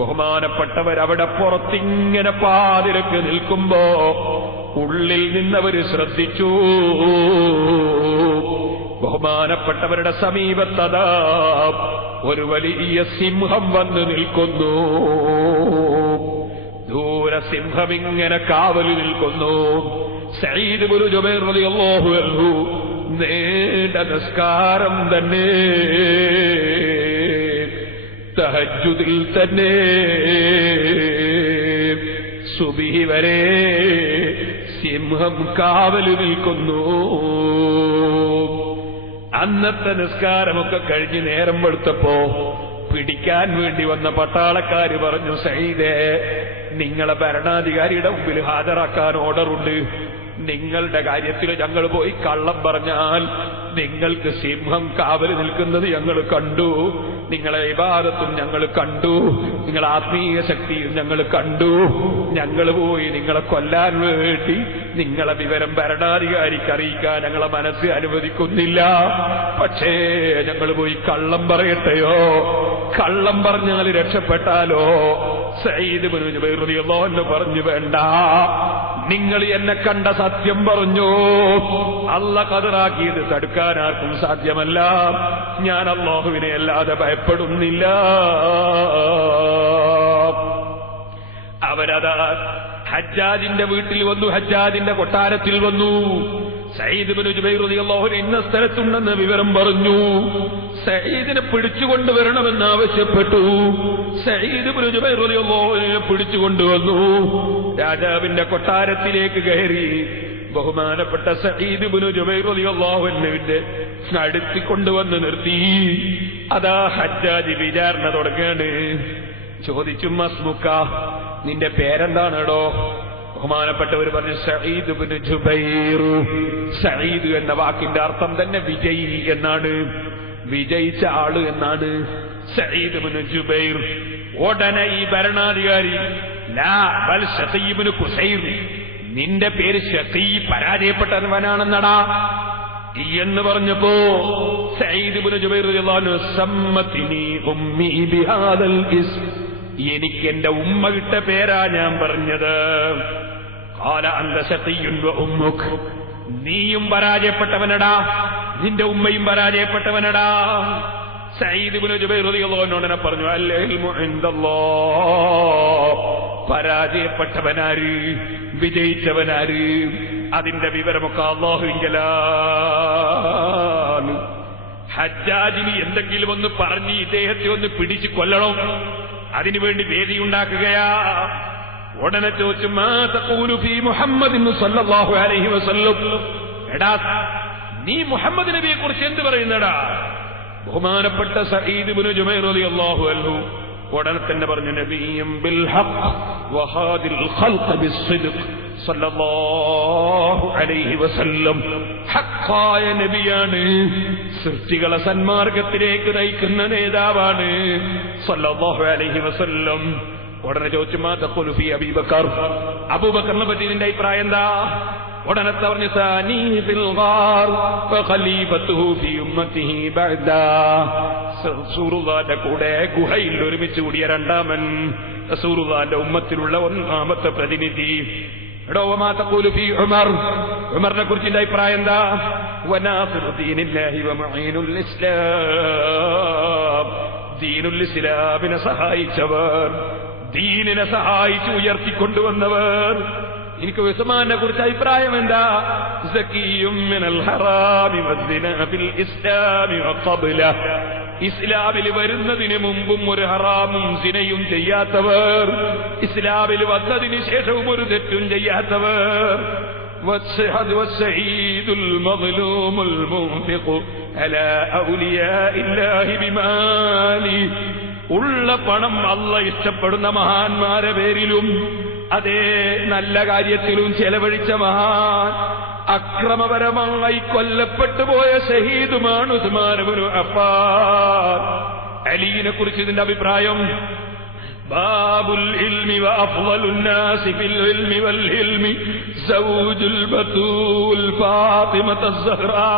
ബഹുമാനപ്പെട്ടവരവിടെ പുറത്തിങ്ങനെ പാതിരക്ക് നിൽക്കുമ്പോ ഉള്ളിൽ നിന്നവര് ശ്രദ്ധിച്ചു. ബഹുമാനപ്പെട്ടവരുടെ സമീപത്തതാ ഒരു വലിയ സിംഹം വന്ന് നിൽക്കുന്നു. ദൂര സിംഹമിങ്ങനെ കാവലു നിൽക്കുന്നു. സഈദ് ഇബ്നു ജുബൈർ റളിയല്ലാഹു അൻഹു നീണ്ട നിസ്കാരം തന്നെ, തഹജ്ജുദിൽ തന്നെ സുബ്ഹി വരെ സിംഹം കാവലു നിൽക്കുന്നു. അന്നത്തെ നിസ്കാരമൊക്കെ കഴിഞ്ഞ് നേരം വെളുത്തപ്പോ പിടിക്കാൻ വേണ്ടി വന്ന പട്ടാളക്കാര് പറഞ്ഞു, സഈദേ, നിങ്ങളെ ഭരണാധികാരിയുടെ മുമ്പിൽ ഹാജരാക്കാൻ ഓർഡറുണ്ട്. നിങ്ങളുടെ കാര്യത്തിൽ ഞങ്ങൾ പോയി കള്ളം പറഞ്ഞാൽ നിങ്ങൾക്ക് സിംഹം കാവല് നിൽക്കുന്നത് ഞങ്ങൾ കണ്ടു, നിങ്ങളെ ഇബാദത്തും ഞങ്ങൾ കണ്ടു, നിങ്ങളെ ആത്മീയ ശക്തിയും ഞങ്ങൾ കണ്ടു. ഞങ്ങൾ പോയി നിങ്ങളെ കൊല്ലാൻ വേണ്ടി നിങ്ങളെ വിവരം ഭരണാധികാരിക്ക് അറിയിക്കാൻ ഞങ്ങളെ മനസ്സ് അനുവദിക്കുന്നില്ല. പക്ഷേ ഞങ്ങൾ പോയി കള്ളം പറയട്ടെയോ? കള്ളം പറഞ്ഞാൽ രക്ഷപ്പെട്ടാലോ? സഈദ് ഇബ്നു ജുബൈർ റളിയല്ലാഹു അൻഹു പറഞ്ഞു, വേണ്ട, നിങ്ങൾ എന്നെ കണ്ട സത്യം പറഞ്ഞു. അല്ലാഹ് ഖദറാക്കിയത് തടുക്കാൻ ആർക്കും സാധ്യമല്ല. ഞാൻ അല്ലാഹുവിനെ അല്ലാതെ ഭയപ്പെടുന്നില്ല. അവരതാ ഹജ്ജാജിന്റെ വീട്ടിൽ വന്നു, ഹജ്ജാജിന്റെ കൊട്ടാരത്തിൽ വന്നു. സഈദ് ഇബ്നു ജുബൈർ റളിയല്ലാഹു അൻഹു ഇന്ന സ്ഥലത്തുണ്ടെന്ന് വിവരം പറഞ്ഞു. സഈദിനെ പിടിച്ചുകൊണ്ടുവരണമെന്ന് ആവശ്യപ്പെട്ടു. സഈദ് ഇബ്നു ജുബൈർ റളിയല്ലാഹു അൻഹു പിടിച്ചുകൊണ്ടുവന്നു. രാജാവിന്റെ കൊട്ടാരത്തിലേക്ക് കയറി. ബഹുമാനപ്പെട്ട സഈദ് ഇബ്നു ജുബൈർ റളിയല്ലാഹു അൻഹുവിന്റെ അടുത്തിക്കൊണ്ടുവന്ന് നിർത്തി. അതാ ഹജ്ജാജ് വിചാരണ തുടങ്ങാണ്. ചോദിച്ചു, മസ്മുക്ക, നിന്റെ പേരെന്താണെടോ? ബഹുമാനപ്പെട്ടവർ പറഞ്ഞു, സഈദ് ഇബ്നു ജുബൈർ. സഈദ് എന്ന വാക്കിന്റെ അർത്ഥം തന്നെ വിജയി എന്നാണ്, വിജയിച്ച ആള് എന്നാണ്. സഈദ് ഇബ്നു ജുബൈർ. ഉടനെ ഈ ഭരണാധികാരി, ലാ ബൽ ശഖീ ഇബ്നു ഖുസൈർ, നിന്റെ പേര് ശഖീ, പരാജയപ്പെട്ടവനാണെന്നടാ എന്ന് പറഞ്ഞപ്പോ സഈദ് ഇബ്നു ജുബൈർ റളിയല്ലാഹു അൻഹു, സമ്മതിനി ഉമ്മി ബിഹാദൽ ഇസ്ം, എനിക്ക് എന്റെ ഉമ്മ ഇട്ട പേരാ ഞാൻ പറഞ്ഞത്. ഖാല അന്ത ശഖിയ്യുൻ വ ഉമ്മുക്, നീയും പരാജയപ്പെട്ടവനടാ, നിന്റെ ഉമ്മയും പരാജയപ്പെട്ടവനടാ. സഈദ് ഇബ്നു ജുബൈർ റളിയല്ലാഹു അൻഹു പറഞ്ഞു, അൽ ഇൽമു ഇൻദല്ലാഹ്, പരാജയപ്പെട്ടവനാര് വിജയിച്ചവനാര് അതിന്റെ വിവരമൊക്കെ അല്ലാഹുവിങ്കലാണ്. ഹജ്ജാജിന് എന്തെങ്കിലും ഒന്ന് പറഞ്ഞ് ഇദ്ദേഹത്തെ ഒന്ന് പിടിച്ചു കൊല്ലണം, അതിനുവേണ്ടി വേദിയുണ്ടാക്കുകയാ. ഉടനെ ചോദിച്ചു, മാ തഖൂലു ഫീ മുഹമ്മദിൻ സ്വല്ലല്ലാഹു അലൈഹി വസല്ലം, എടാ നീ മുഹമ്മദ് നബിയെ കുറിച്ച് എന്ത് പറയുന്നടാ? ബഹുമാനപ്പെട്ട സഈദ് ഇബ്നു ജുബൈർ റളിയല്ലാഹു അൻഹു ഉടനെ തന്നെ പറഞ്ഞു, നബിയ്യും ബിൽ ഹഖ് വഹാദിൽ ഖൽഖ് ബിസ്സിദ്ഖ് സല്ലല്ലാഹു അലൈഹി വസല്ലം, ഹഖായ നബിയാണ്, സൃഷ്ടികളെ സന്മാർഗത്തിലേക്ക് നയിക്കുന്ന നേതാവാണ് സല്ലല്ലാഹു അലൈഹി വസല്ലം. ഉടനെ ചോദിച്ചു, മാ തഖൂലു ഫീ അബീബക്കർ, അബൂബക്കറിനെ പറ്റി നിന്റെ അഭിപ്രായം എന്താ? ഉടനെ പറഞ്ഞു, സാനി ഫിൽ ഗാർ ഫഖലീഫത്തുഹു ഫീ ഉമ്മത്തിഹി ബഅദ, റസൂലുള്ളാഹിന്റെ കൂടെ ഗുഹയിൽ ഒരുമിച്ച് കൂടിയ രണ്ടാമൻ, റസൂലുള്ളാഹിന്റെ ഉമ്മത്തിലുള്ള ഒന്നാമത്തെ പ്രതിനിധി. എടോ, വമാ തഖൂലു ഫീ ഉമർ, ഉമറിനെ കുറിച്ച് നിന്റെ അഭിപ്രായം എന്താ? വനാസിറു ദീനില്ലാഹി വമുഈനുൽ ഇസ്ലാം, ദീനുൽ ഇസ്ലാമിനെ സഹായിച്ചവർ, ദീനിനെ സഹായിച്ച് ഉയർത്തിക്കൊണ്ടുവന്നവർ. എനിക്ക് ഉസ്മാനെ കുറിച്ച് അഭിപ്രായം എന്താ? സകിയും മിനൽ ഹറാമി വദ്ദിനാ ഫിൽ ഇസ്ലാമി വഖബ്ല, ഇസ്ലാമിൽ വരുന്നതിന് മുമ്പും ഒരു ഹറാമും സിനയും ചെയ്യാത്തവർ, ഇസ്ലാമിൽ വന്നതിന് ശേഷവും ഒരു തെറ്റും ചെയ്യാത്തവർ. വസ്സഈദുൽ മദ്ലൂമുൽ മുൻഫിഖു അലാ ഔലിയാഇല്ലാഹി ബിമാലി, ഉള്ള പണം അള്ള ഇഷ്ടപ്പെടുന്ന മഹാന്മാരെ പേരിലും അതേ നല്ല കാര്യത്തിലും ചെലവഴിച്ച മഹാൻ, അക്രമപരമായി കൊല്ലപ്പെട്ടു പോയ ഷഹീദുമാണ് ഉസ്മാൻ ഇബ്നു അഫ്ഫാൻ. അലിയെ കുറിച്ച് ഇതിന്റെ അഭിപ്രായം, ബാബുൽ ഇൽമി വ അഫ്ളലുൻ നാസി ഫിൽ ഇൽമി വൽ ഹിൽമി സൗജുൽ ബതൂൽ ഫാത്തിമത അസ്സഹ്റാ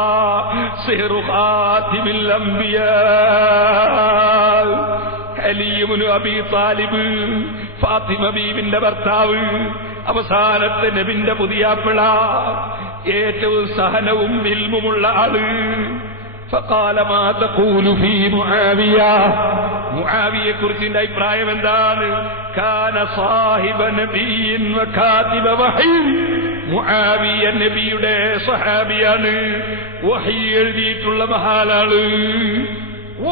സിഹ്റു ഖാതിമിൽ അംബിയാ. അലി ഇബ്നു അബീ താലിബ്, ഫാത്തിമ ബീവിന്റെ ഭർത്താവ്, അവസാനത്തെ നബിന്റെ പുതിയാപ്പിള, ഏറ്റവും സഹനവും ഇൽമുമുള്ള ആള്. ഫഖാല മാ തഖൂലു ഫീ മുആവിയ, മുആവിയെ കുറിച്ചിന്റെ അഭിപ്രായം എന്താണ്? കാന സാഹിബ നബിയ്യിൻ വ കാതിബ വഹി, മുആവിയ നബിയുടെ സ്വഹാബിയാണ്, വഹി എഴുതിയിട്ടുള്ള മഹാനാണ്.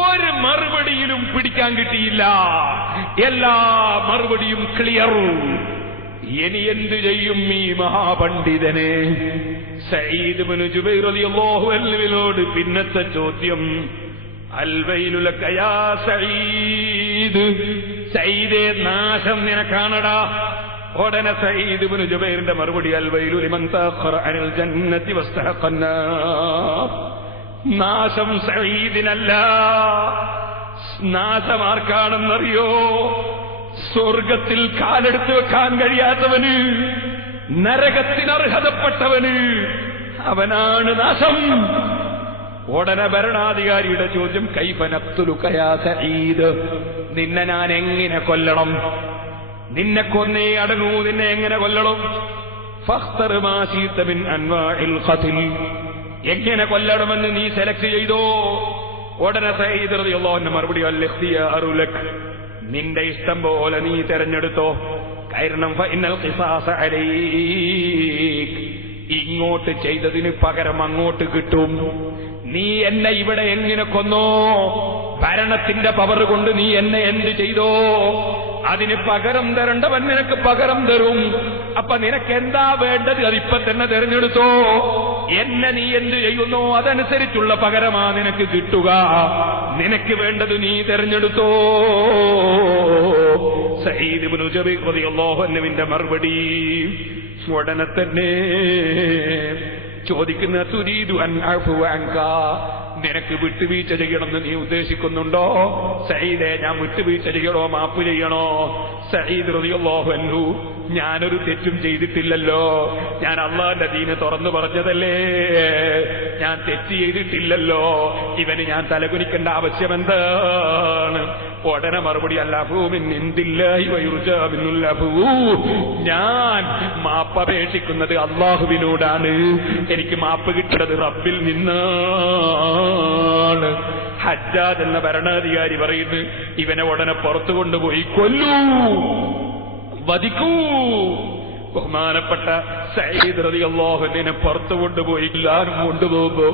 ഒരു മറുപടിയിലും പിടിക്കാൻ കിട്ടിയില്ല, എല്ലാ മറുപടിയും ക്ലിയർ. ഇനി എന്തു ചെയ്യും ഈ മഹാപണ്ഡിതനെ? സഈദ് ഇബ്നു ജുബൈർ റളിയല്ലാഹു അൻഹുവിനോട് പിന്നത്തെ ചോദ്യം, അൽവൈലു ലക യാ സഈദ്, സഈദേ നാശം നിനക്കാണടാ. ഉടനെ സഈദ് ഇബ്നു ജുബൈറിന്റെ മറുപടി, അൽവൈലു ലിമൻ തഖറ അനിൽ ജന്നതി വസ്തഹഖന്നാർ, നാശം സഈദിനല്ല, നാശമാർക്കാണെന്നറിയോ? സ്വർഗത്തിൽ കാലെടുത്ത് വെക്കാൻ കഴിയാത്തവന്, നരകത്തിന് അർഹതപ്പെട്ടവന്, അവനാണ് നാശം. ഉടനെ ഭരണാധികാരിയുടെ ചോദ്യം, കൈഫ നഖ്തുലുക യാ സഈദ്, നിന്നെ ഞാൻ എങ്ങനെ കൊല്ലണം? നിന്നെ കൊന്നേ അടങ്ങൂ, നിന്നെ എങ്ങനെ കൊല്ലണം? ഫഖ്തർ മാ ശീത മിൻ അൻവാഇൽ ഖത്ൽ, എങ്ങനെ കൊല്ലണമെന്ന് നീ സെലക്ട് ചെയ്തോ? ഉടനെ സഈദ് റളിയല്ലാഹു അൻഹു മറുപടി, അൽ ഇഖ്തിയാറു ലക്, നിന്റെ ഇഷ്ടം പോലെ നീ തെരഞ്ഞെടുത്തോ. കാരണം ഫഇന്നൽ ഖിസാസ അലൈക്, ഇങ്ങോട്ട് ചെയ്തതിന് പകരം അങ്ങോട്ട് കിട്ടും. നീ എന്നെ ഇവിടെ എങ്ങനെ കൊന്നോ, ഭരണത്തിന്റെ പവർ കൊണ്ട് നീ എന്നെ എന്ത് ചെയ്തോ, അതിന് പകരം തരേണ്ടവൻ നിനക്ക് പകരം തരും. അപ്പൊ നിനക്ക് എന്താ വേണ്ടത് അതിപ്പോ തന്നെ തെരഞ്ഞെടുത്തോ. എന്നെ നീ എന്ത് ചെയ്യുന്നോ അതനുസരിച്ചുള്ള പകരമാ നിനക്ക് കിട്ടുക. നിനക്ക് വേണ്ടത് നീ തെരഞ്ഞെടുത്തോ. സഈദ് ഇബ്നു ജുബൈർ റളിയല്ലാഹു അൻഹുവിന്റെ മറുപടി ഉടനെ തന്നെ ചോദിക്കുന്ന, തുരീദു അൻ അഫു അൻക, നിനക്ക് വിട്ടുവീഴ്ച ചെയ്യണമെന്ന് നീ ഉദ്ദേശിക്കുന്നുണ്ടോ? സഈദേ, ഞാൻ വിട്ടുവീഴ്ച ചെയ്യണോ, മാപ്പ് ചെയ്യണോ? സഈദ് റളിയല്ലാഹു അൻഹു, ഞാനൊരു തെറ്റും ചെയ്തിട്ടില്ലല്ലോ, ഞാൻ അള്ളാന്റെ ദീന് തുറന്നു പറഞ്ഞതല്ലേ, ഞാൻ തെറ്റ് ചെയ്തിട്ടില്ലല്ലോ, ഇവന് ഞാൻ തലകുനിക്കേണ്ട ആവശ്യമെന്താണ്? ഉടനെ മറുപടി അല്ലാഹു മിൻ ഇൻദില്ലാഹി വയുർജാ മിനുൽ അഫൂ, ഞാൻ മാപ്പപേക്ഷിക്കുന്നത് അള്ളാഹുവിനോടാണ്, എനിക്ക് മാപ്പ് കിട്ടുന്നത് റബ്ബിൽ നിന്നാണ്. ഹജ്ജാജ് എന്ന ഭരണാധികാരി പറയുന്നു, ഇവനെ ഉടനെ പുറത്തു കൊണ്ടുപോയി കൊല്ലൂ, വധിക്കൂ. ബഹുമാനപ്പെട്ട സഈദ് റളിയല്ലാഹു അൻഹുവിനെ പുറത്തു കൊണ്ടുപോയി എല്ലാവരും കൊണ്ടുപോകുമ്പോ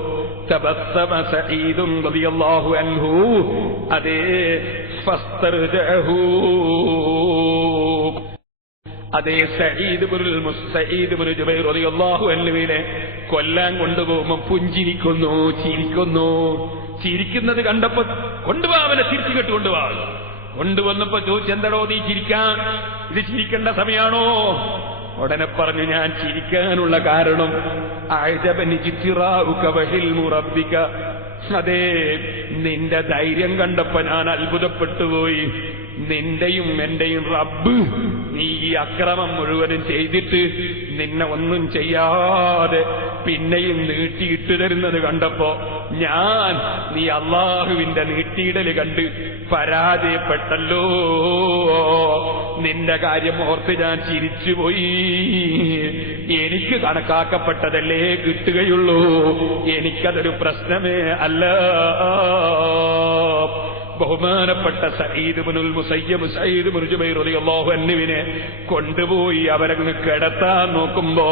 തബസ്സമ സഈദും റളിയല്ലാഹു അൻഹു, അതേ ഫസ്തർജഹു, അതേ സഈദ് ഇബ്നു ജുബൈർ റളിയല്ലാഹു അൻഹുവിനെ കൊല്ലാൻ കൊണ്ടുപോകുമ്പോൾ പുഞ്ചിരിക്കുന്നു, ചിരിക്കുന്നു. ചിരിക്കുന്നത് കണ്ടപ്പോ കൊണ്ടുപോവാ, അവനെ തിരിച്ചു കെട്ട് കൊണ്ടുപോവാ. കൊണ്ടുവന്നപ്പോ ചോദിച്ചു, എന്താടോ നീ ചിരിക്കാൻ, ഇത് ചിരിക്കേണ്ട സമയമാണോ? ഉടനെ പറഞ്ഞു, ഞാൻ ചിരിക്കാനുള്ള കാരണം അതേ നിന്റെ ധൈര്യം കണ്ടപ്പോ ഞാൻ അത്ഭുതപ്പെട്ടുപോയി. നിന്റെയും എന്റെയും റബ്ബ് നീ ഈ അക്രമം മുഴുവനും ചെയ്തിട്ട് നിന്നെ ഒന്നും ചെയ്യാതെ പിന്നെയും നീട്ടിയിട്ട് തരുന്നത് കണ്ടപ്പോ ഞാൻ നീ അള്ളാഹുവിന്റെ നീട്ടിയിടല് കണ്ട് പരാജയപ്പെട്ടല്ലോ. നിന്റെ കാര്യം ഓർത്ത് ഞാൻ ചിരിച്ചുപോയി. എനിക്ക് കണക്കാക്കപ്പെട്ടതല്ലേ കിട്ടുകയുള്ളൂ, എനിക്കതൊരു പ്രശ്നമേ അല്ല. ബഹുമാനപ്പെട്ട സഈദ് ഇബ്നുൽ മുസയ്യബ് സഈദ് ഇബ്നു ജുബൈർ റളിയല്ലാഹു അൻഹുവിനെ കൊണ്ടുപോയി അവരങ്ങ് കിടത്താൻ നോക്കുമ്പോ,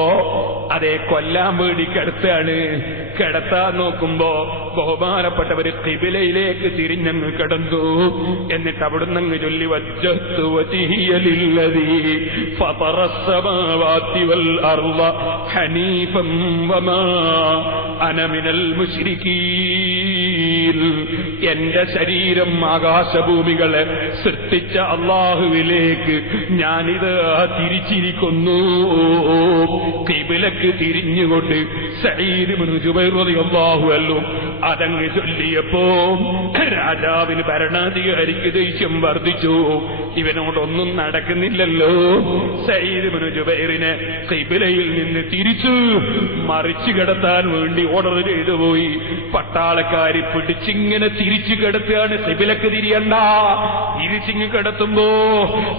അതേ കൊല്ലാൻ വേണ്ടി കിടത്താണ്. കിടത്താൻ നോക്കുമ്പോ ബഹുമാനപ്പെട്ടവര് ഖിബിലയിലേക്ക് തിരിഞ്ഞങ്ങ് കിടന്നു. എന്നിട്ട് അവിടുന്ന് അങ്ങ് ചൊല്ലി, വജ്ജഹ്തു വജ്ഹിയ ലില്ലദീ ഫതറസ് സമാവാതി വൽ അർള ഹനീഫൻ വമാ അന മിനൽ മുശ്രികീൻ. എന്റെ ശരീരം ആകാശഭൂമികളെ സൃഷ്ടിച്ച അള്ളാഹുവിലേക്ക് ഞാനിത് തിരിച്ചിരിക്കുന്നു. ഖിബിലക്ക് തിരിഞ്ഞുകൊണ്ട് സഈദ് ഇബ്നു ജുബൈർ റളിയല്ലാഹു അൻഹു അതങ്ങ് ചൊല്ലിയപ്പോ രാജാവിന് ഭരണാധികാരിക്ക് ദേഷ്യം വർദ്ധിച്ചു. ഇവനോടൊന്നും നടക്കുന്നില്ലല്ലോ. സഈദ് ഇബ്നു ജുബൈറിനെ ഖിബിലയിൽ നിന്ന് തിരിച്ചു മറിച്ചു കിടത്താൻ വേണ്ടി ഓർഡർ ചെയ്തു പോയി. പട്ടാളക്കാരി പിടിച്ചിങ്ങനെ തിരിച്ചു കിടത്തുകയാണ്. ഖിബിലക്ക് തിരിയണ്ട, തിരിച്ചിങ്ങ് കിടത്തുമ്പോ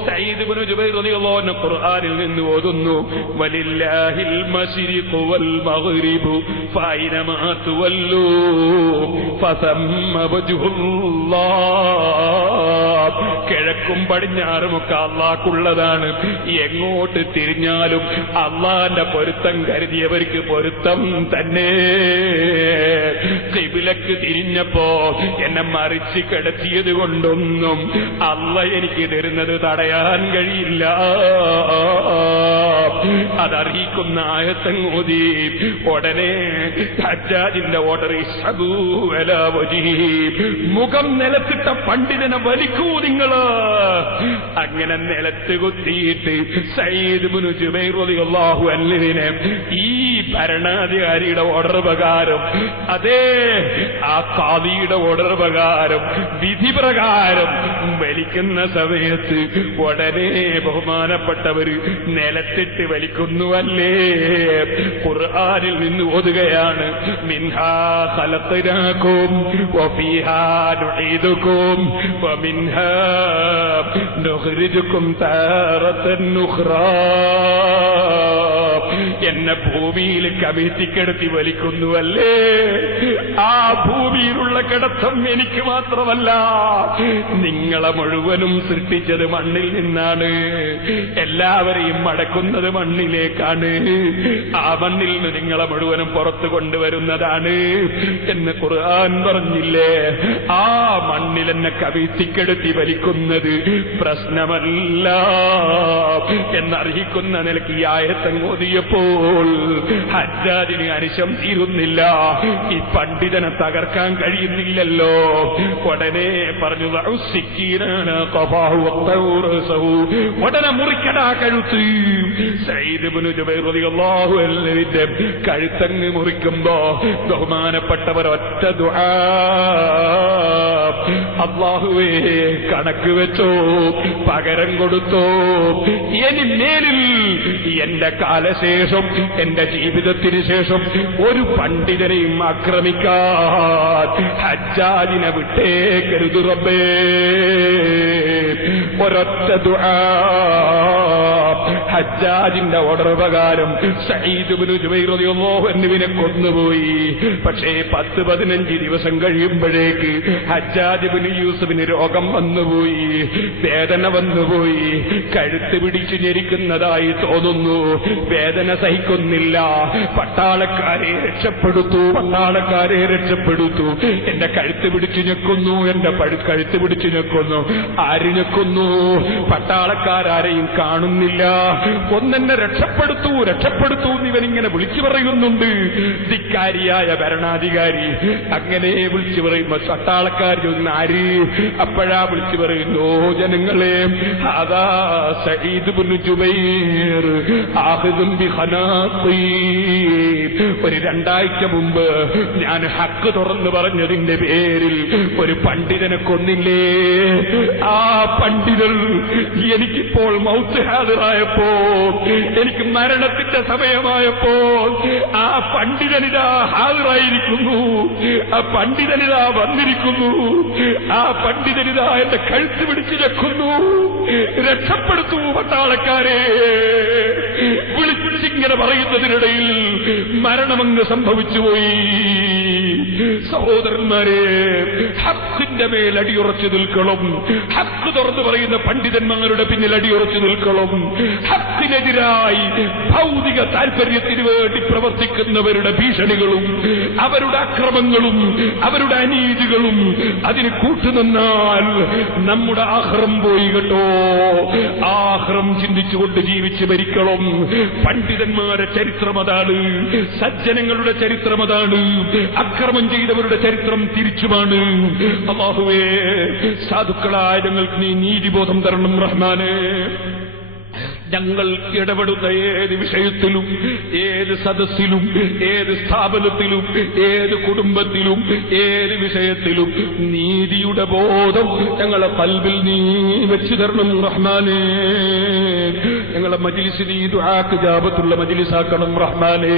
സഈദ് ഇബ്നു ജുബൈർ റളിയല്ലാഹു അൻഹു ഖുർആനിൽ നിന്ന് ഓതുന്നു, വലില്ലാഹിൽ മശ്രിഖു വൽ മഗ്രിബു ഫൈനമാ തുവല്ലൂ ഫസമ്മ വജ്ഹുല്ലാഹ്. കിഴക്കും പടിഞ്ഞാറുമൊക്കെ അള്ളാഹ്ക്കുള്ളതാണ്. എങ്ങോട്ട് തിരിഞ്ഞാലും അള്ളാന്റെ പൊരുത്തം കരുതിയവർക്ക് പൊരുത്തം തന്നെ. ഖിബിലക്ക് തിരിഞ്ഞപ്പോ എന്നെ മറിച്ച് കിടത്തിയത് കൊണ്ടൊന്നും അള്ള എനിക്ക് തരുന്നത് തടയാൻ കഴിയില്ല. അതറിയിക്കുന്ന ആയത്തങ്ങോതി ഉടനെ ഹജ്ജാജിന്റെ ഓർഡർ, മുഖം നിലത്തിട്ട പണ്ഡിതനെ വലിക്കൂ നിങ്ങള്. അങ്ങനെ നിലത്ത് കുത്തിയിട്ട് സഈദ് ഇബ്നു ജുബൈർ റളിയല്ലാഹു അൻഹുവിനെ ഈ ഭരണാധികാരിയുടെ ഓർഡർ പ്രകാരം, അതേ ആ ഖാദിയുടെ ഓർഡർ പ്രകാരം, വിധി പ്രകാരം വലിക്കുന്ന സമയത്ത് ഉടനെ ബഹുമാനപ്പെട്ടവര് നിലത്തിട്ട് വലിക്കുന്നുവല്ലേ. ഖുർആനിൽ നിന്ന് ഓതുകയാണ്, മിൻഹാ ഖലഖനാകും വഫീഹാ നുഈദുകും വമിൻഹാ നുഖ്രിജുകും താറത്തൻ ഉഖ്റാ. എന്നെ ഭൂമിയിൽ കമിഴ്ത്തിക്കിടത്തി വലിക്കുന്നുവല്ലേ. ആ ഭൂമിയിലുള്ള കിടത്തം എനിക്ക് മാത്രമല്ല, നിങ്ങളെ മുഴുവനും സൃഷ്ടിച്ചത് മണ്ണിൽ നിന്നാണ്. എല്ലാവരെയും മടക്കുന്നത് മണ്ണിലേക്കാണ്. ആ മണ്ണിൽ നിന്ന് നിങ്ങളെ മുഴുവനും പുറത്തു കൊണ്ടുവരുന്നതാണ് എന്ന് ഖുർആൻ പറഞ്ഞില്ലേ. ആ മണ്ണിൽ എന്നെ കവിഴ്ത്തിക്കെടുത്തി വലിക്കുന്നത് പ്രശ്നമല്ല എന്നറിയിക്കുന്ന നിലയ്ക്ക് ഈ ആയത്തങ്ങോതിയപ്പോൾ ഹജ്ജാജിന് അനിശം തീരുന്നില്ല. ഈ പണ്ഡിതനെ തകർക്കാൻ കഴിയുന്നില്ലല്ലോ. ഉടനെ പറഞ്ഞു, ഉടനെ മുറിക്കടാ കഴുത്ത്. സഈദ് ഇബ്നു ജുബൈർ റളിയല്ലാഹു അൻഹുവിന്റെ കഴുത്തങ്ങ് മുറിക്കുമ്പോ ബഹുമാനപ്പെട്ടവർ ഒറ്റ ദുആ, അല്ലാഹുവേ കണക്ക് വെച്ചോ, പകരം കൊടുത്തോ. ഇനി മേലിൽ എന്റെ കാലശേഷം, എന്റെ ജീവിതത്തിന് ശേഷം ഒരു പണ്ഡിതനെയും ആക്രമിക്കാൻ ഹജ്ജാജിനെ വിട്ടേക്കരുത് റബ്ബേ. ഒരൊറ്റ ദുആ. ഹജ്ജാജിന്റെ ഓർഡർ പ്രകാരം സഈദ് ഇബ്നു ജുബൈർ റളിയല്ലാഹു അൻഹുവിനെ കൊന്നുപോയി. പക്ഷേ 10-15 ദിവസം കഴിയുമ്പോഴേക്ക് ഹജ്ജാജ് ഇബ്നു യൂസുഫിന് രോഗം വന്നുപോയി, വേദന വന്നുപോയി, കഴുത്ത് പിടിച്ചു ഞെരിക്കുന്നതായി തോന്നുന്നു. വേദന സഹിക്കുന്നില്ല. പട്ടാളക്കാരെ രക്ഷപ്പെടുത്തു, പട്ടാളക്കാരെ രക്ഷപ്പെടുത്തു. എന്റെ കഴുത്ത് പിടിച്ചു ഞെക്കുന്നു, എന്റെ കഴുത്ത് പിടിച്ചു ഞെക്കുന്നു. ആര് ഞെക്കുന്നു? പട്ടാളക്കാരെയും കാണുന്നില്ല. ഒന്നെന്നെ രക്ഷപ്പെടുത്തൂ, രക്ഷപ്പെടുത്തൂ എന്നിവനിങ്ങനെ വിളിച്ചു പറയുന്നുണ്ട്. ധിക്കാരിയായ ഭരണാധികാരി അങ്ങനെ വിളിച്ചു പറയുമ്പോ പട്ടാളക്കാർ ചോദിക്കുന്ന ആര്? അപ്പോഴാ വിളിച്ചു പറയുന്നു, ഓ ജനങ്ങളെ, അതാ സഈദ് ഇബ്നു ജുബൈർ ആഖിദുൻ ബിഖനാത്തി. ഒരു 2 ആഴ്ച മുമ്പ് ഞാൻ ഹക്ക് തുറന്നു പറഞ്ഞതിന്റെ പേരിൽ ഒരു പണ്ഡിതനെ കൊന്നില്ലേ? ആ പണ്ഡിതൻ എനിക്കിപ്പോൾ മൗത്ത് ഹാദിറായപ്പോ, എനിക്ക് മരണത്തിന്റെ സമയമായപ്പോൾ ആ പണ്ഡിതനിതാ ഹാദിറായിരിക്കുന്നു, ആ പണ്ഡിതനിതാ വന്നിരിക്കുന്നു, ആ പണ്ഡിതനിതാ എന്റെ കഴുത്ത് പിടിച്ചു വെക്കുന്നു. രക്ഷപ്പെടുത്തൂ പട്ടാളക്കാരെ. വിളിച്ചിങ്ങനെ പറയുന്നതിനിടയിൽ മരണമങ്ങ് സംഭവിച്ചുപോയി. സഹോദരന്മാരെ, ഹക്കിന്റെ മേൽ അടിയുറച്ചു നിൽക്കണം. ഹക്ക് തുറന്നു പറയുന്ന പണ്ഡിതന്മാരുടെ പിന്നിൽ അടിയുറച്ചു നിൽക്കണം. ഹക്കിനെതിരായി ഭൗതിക താൽപര്യത്തിന് വേണ്ടി പ്രവർത്തിക്കുന്നവരുടെ ഭീഷണികളും അവരുടെ അക്രമങ്ങളും അവരുടെ അനീതികളും അതിന് കൂട്ടുനിന്നാൽ നമ്മുടെ ആഹ്റം പോയി കേട്ടോ. ആഹ്റം ചിന്തിച്ചുകൊണ്ട് ജീവിച്ച് മരിക്കണം. പണ്ഡിതന്മാരുടെ ചരിത്രം അതാണ്, സജ്ജനങ്ങളുടെ ചരിത്രം അതാണ്, അക്രമം ചെയ്തവരുടെ ചരിത്രം തിരിച്ചുമാണ്. അല്ലാഹുവേ, സാധുക്കളായ ഞങ്ങൾക്ക് നീ നീതിബോധം തരണം റഹ്മാനേ. ഞങ്ങൾ ഇടപെടുന്ന ഏത് വിഷയത്തിലും, ഏത് സദസ്സിലും, ഏത് സ്ഥാപനത്തിലും, ഏത് കുടുംബത്തിലും, ഏത് വിഷയത്തിലും നീതിയുടെ ബോധം ഞങ്ങളെ ഖൽബിൽ നീ വെച്ചു തരണം റഹ്മാനേ. ഞങ്ങളെ മജ്ലിസ് നീ ദുആക്ക് ഇജാബത്തുള്ള മജ്ലിസാക്കണം റഹ്മാനേ.